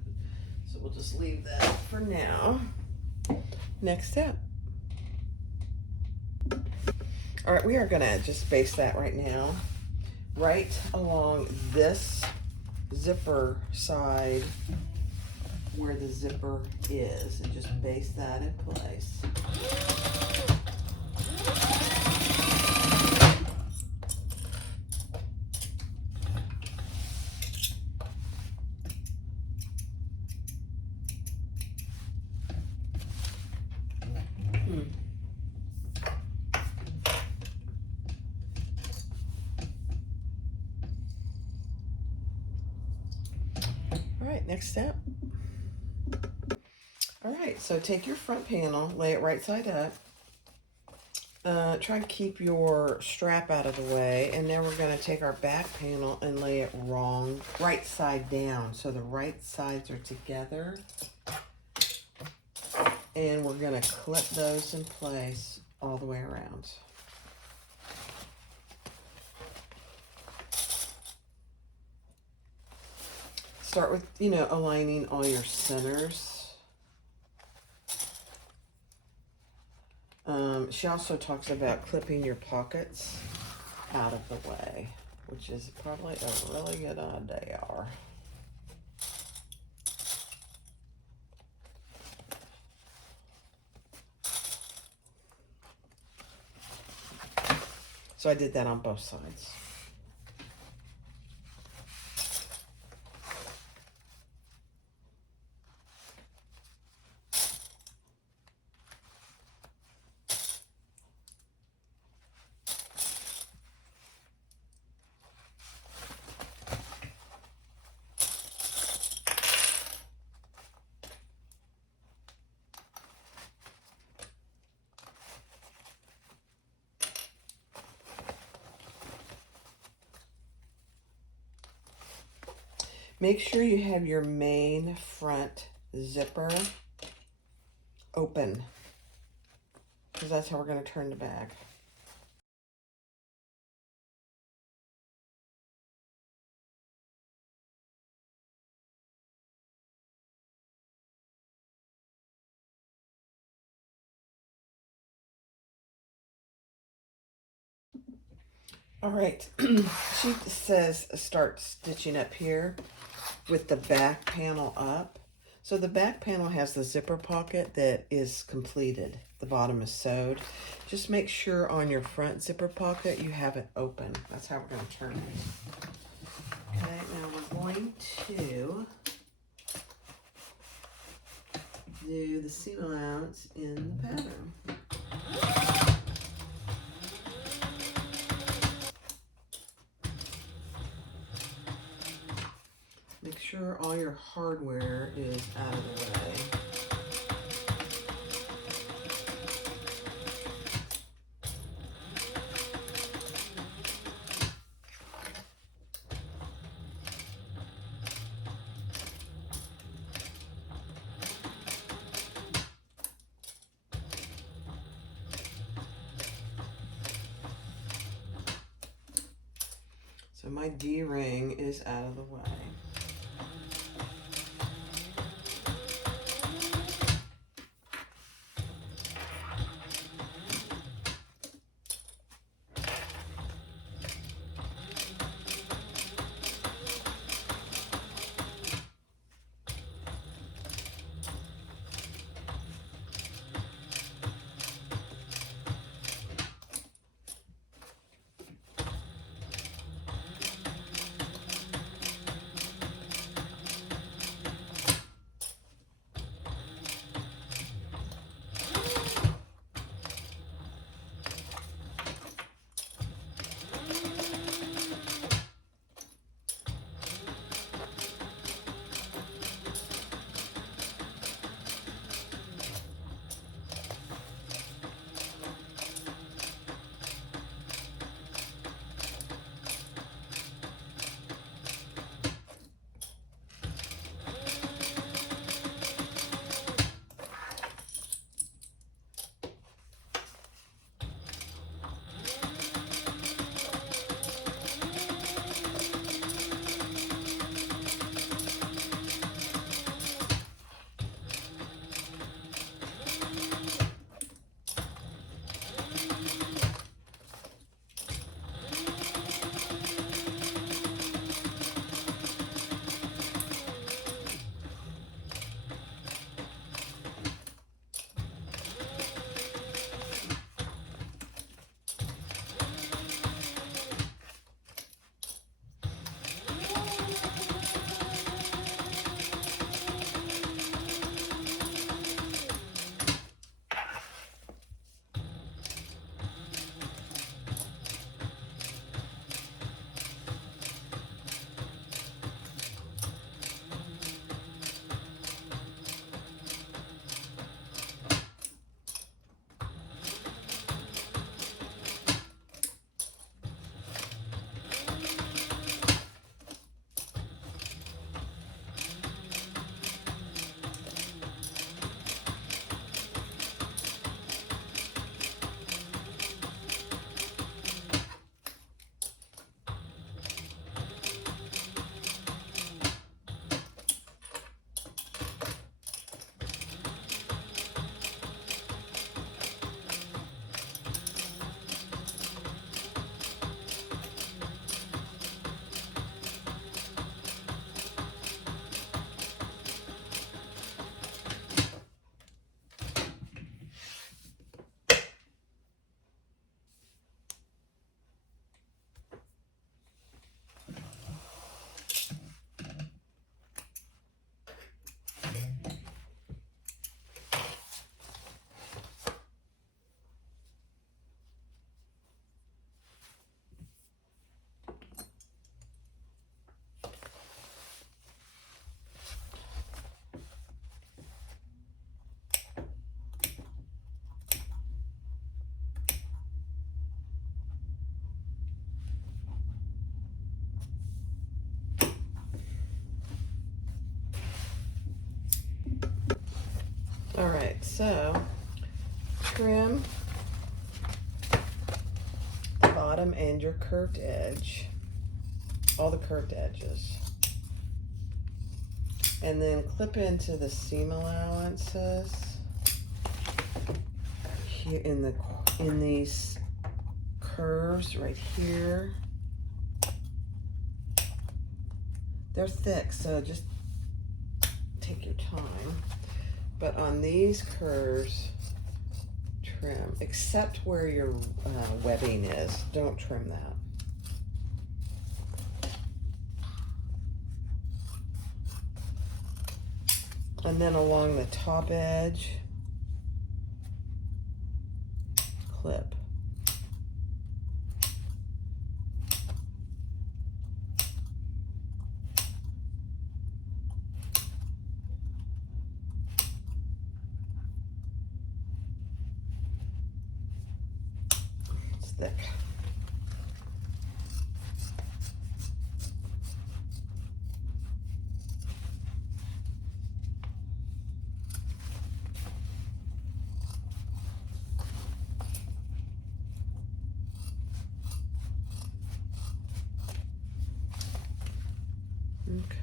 So we'll just leave that for now. Next step. All right, we are gonna just baste that right now, right along this zipper side where the zipper is, and just baste that in place. All right, next step. All right, so take your front panel, lay it right side up. Try to keep your strap out of the way, and then we're going to take our back panel and lay it right side down, so the right sides are together. And we're going to clip those in place all the way around. Start with, aligning all your centers. She also talks about clipping your pockets out of the way, which is probably a really good idea. So I did that on both sides. Make sure you have your main front zipper open, because that's how we're going to turn the bag. All right, she says start stitching up here with the back panel up. So the back panel has the zipper pocket that is completed. The bottom is sewed. Just make sure on your front zipper pocket you have it open. That's how we're going to turn it. Okay, now we're going to do the seam allowance in the pattern. Make sure all your hardware is out of the way. So my D-ring is out of the way. All right, so trim the bottom and your curved edge, all the curved edges. And then clip into the seam allowances here in these curves right here. They're thick, so just take your time. But on these curves, trim, except where your webbing is. Don't trim that. And then along the top edge, clip. It's thick.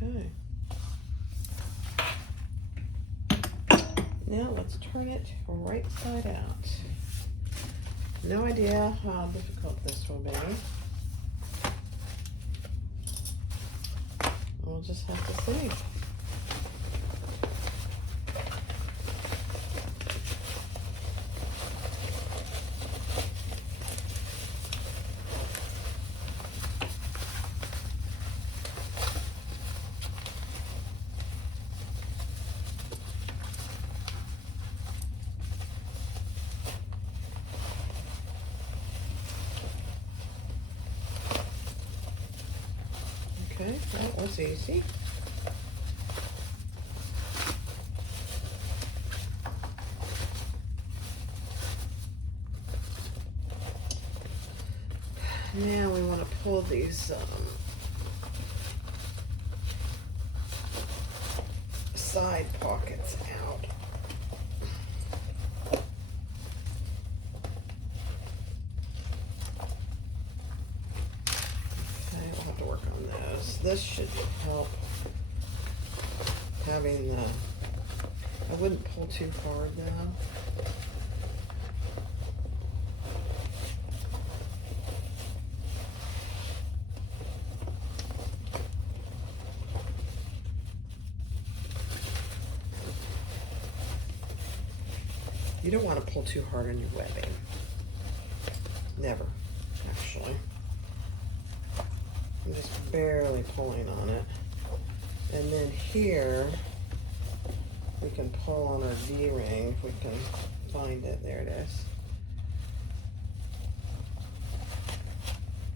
Okay. Now let's turn it right side out. No idea how difficult this will be. We'll just have to see. Okay, that was easy. Now we want to pull these side pockets out. This should help having the, I wouldn't pull too hard now. You don't want to pull too hard on your webbing. Never, actually. I'm just barely pulling on it. And then here, we can pull on our D-ring if we can find it. There it is.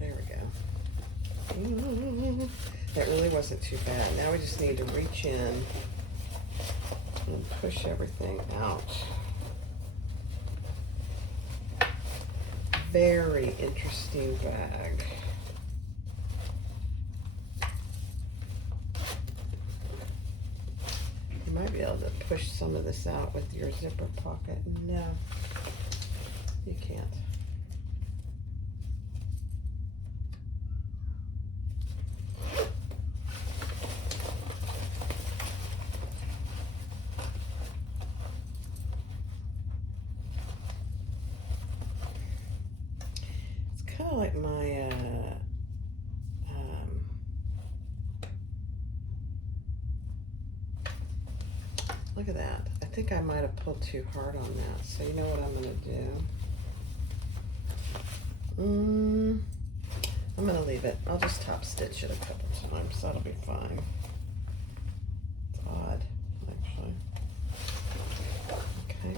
There we go. That really wasn't too bad. Now we just need to reach in and push everything out. Very interesting bag. You might be able to push some of this out with your zipper pocket. No, you can't. It's kind of like my look at that. I think I might have pulled too hard on that. So you know what I'm going to do? I'm going to leave it. I'll just top stitch it a couple times. That'll be fine. It's odd, actually. Okay.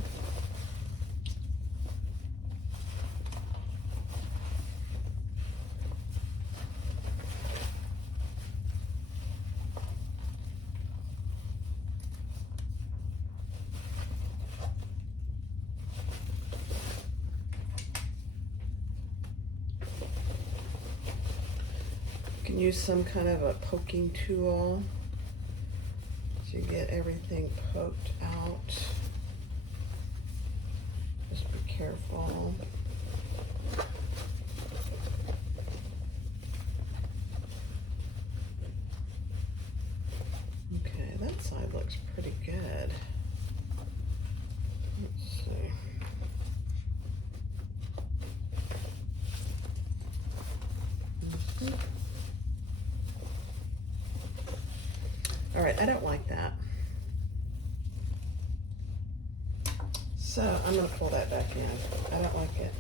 You can use some kind of a poking tool to get everything poked out. Just be careful. Okay, that side looks pretty good. Let's see. All right, I don't like that. So I'm going to pull that back in. I don't like it.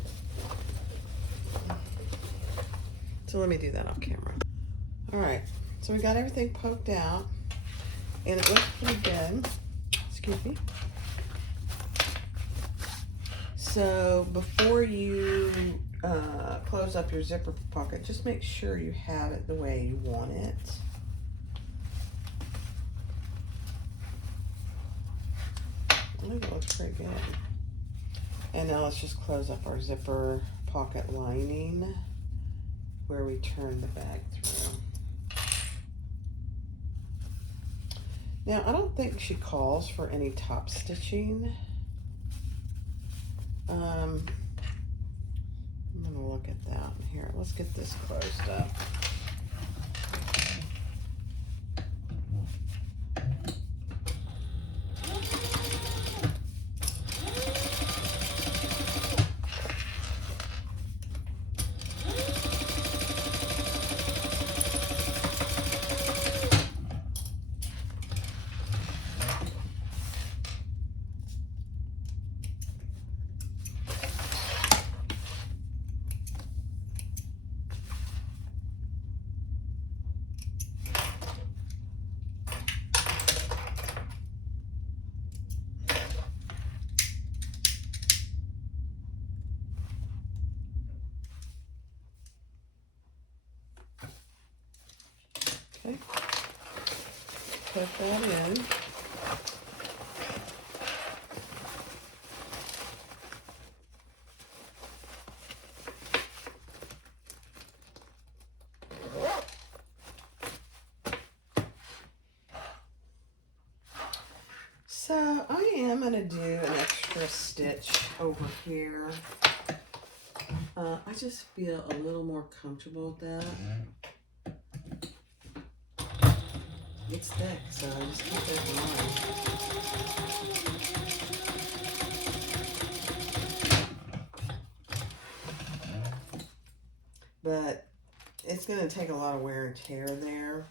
So let me do that off camera. All right, so we got everything poked out, and it looks pretty good. Excuse me. So before you close up your zipper pocket, just make sure you have it the way you want it. I think it looks pretty good. And now let's just close up our zipper pocket lining where we turn the bag through. Now, I don't think she calls for any top stitching. I'm gonna look at that here. Let's get this closed up. Okay, put that in. So I am going to do an extra stitch over here. I just feel a little more comfortable with that. It's thick, so I just keep it on. But it's going to take a lot of wear and tear there.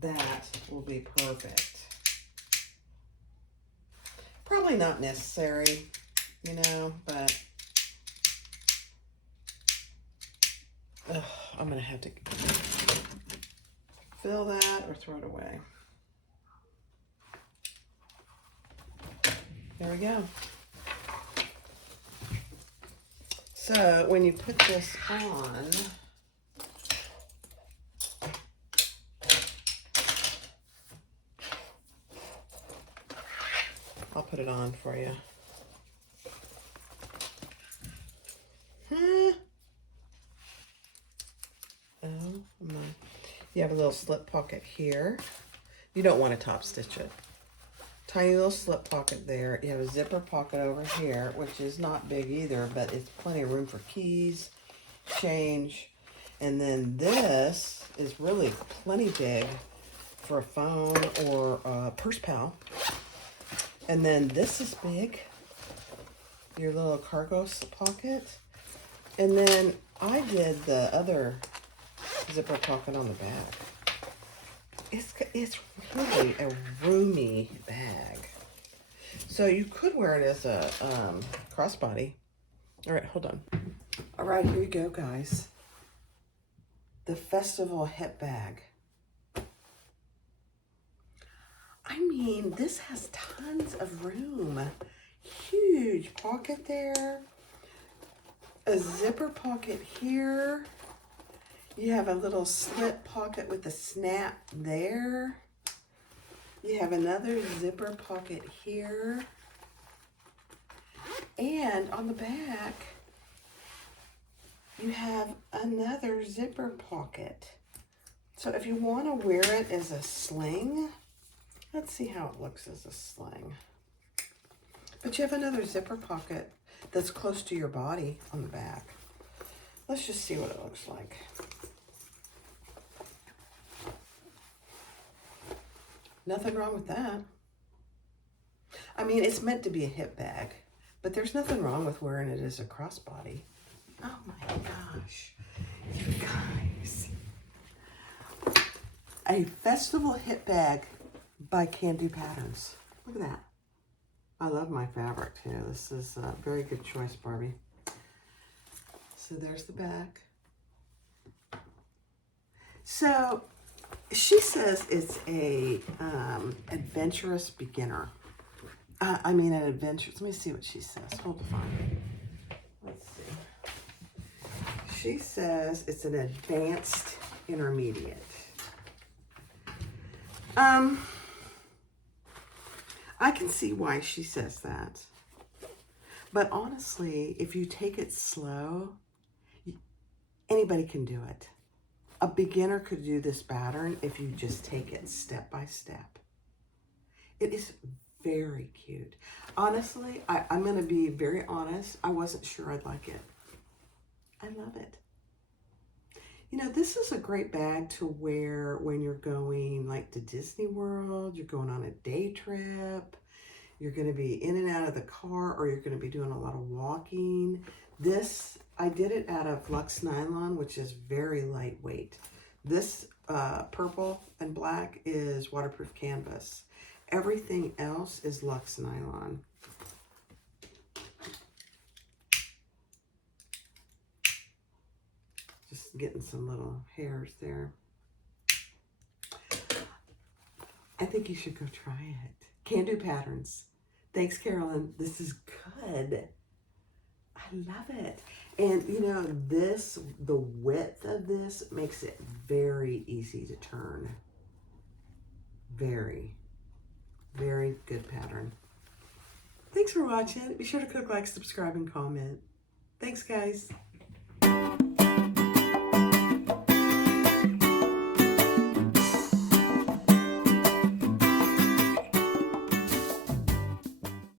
That will be perfect. Probably not necessary, you know, but I'm going to have to fill that or throw it away. There we go. So when you put this on, I'll put it on for you. You have a little slip pocket here. You don't want to top stitch it. Tiny little slip pocket there. You have a zipper pocket over here, which is not big either, but it's plenty of room for keys, change. And then this is really plenty big for a phone or a purse pal. And then this is big, your little cargo pocket. And then I did the other zipper pocket on the back. It's really a roomy bag. So you could wear it as a crossbody. All right, hold on. All right, here you go, guys. The festival hip bag. I mean, this has tons of room. Huge pocket there. A zipper pocket here. You have a little slip pocket with a snap there. You have another zipper pocket here. And on the back, you have another zipper pocket. So if you want to wear it as a sling, let's see how it looks as a sling. But you have another zipper pocket that's close to your body on the back. Let's just see what it looks like. Nothing wrong with that. I mean, it's meant to be a hip bag, but there's nothing wrong with wearing it as a crossbody. Oh my gosh, you guys. A festival hip bag by Kandou Patterns. Look at that. I love my fabric too. This is a very good choice, Barbie. So there's the back. So she says it's a adventurous beginner. I mean an adventurous. Let me see what she says. Hold on. Let's see. She says it's an advanced intermediate. I can see why she says that. But honestly, if you take it slow, anybody can do it. A beginner could do this pattern if you just take it step by step. It is very cute. Honestly, I'm going to be very honest. I wasn't sure I'd like it. I love it. You know, this is a great bag to wear when you're going like to Disney World, you're going on a day trip, you're going to be in and out of the car, or you're going to be doing a lot of walking. This, I did it out of Luxe nylon, which is very lightweight. This purple and black is waterproof canvas. Everything else is Luxe nylon. Just getting some little hairs there. I think you should go try it. Kandou patterns. Thanks, Carolyn. This is good. I love it. And you know, this, the width of this makes it very easy to turn. Very, very good pattern. Thanks for watching. Be sure to click like, subscribe, and comment. Thanks, guys.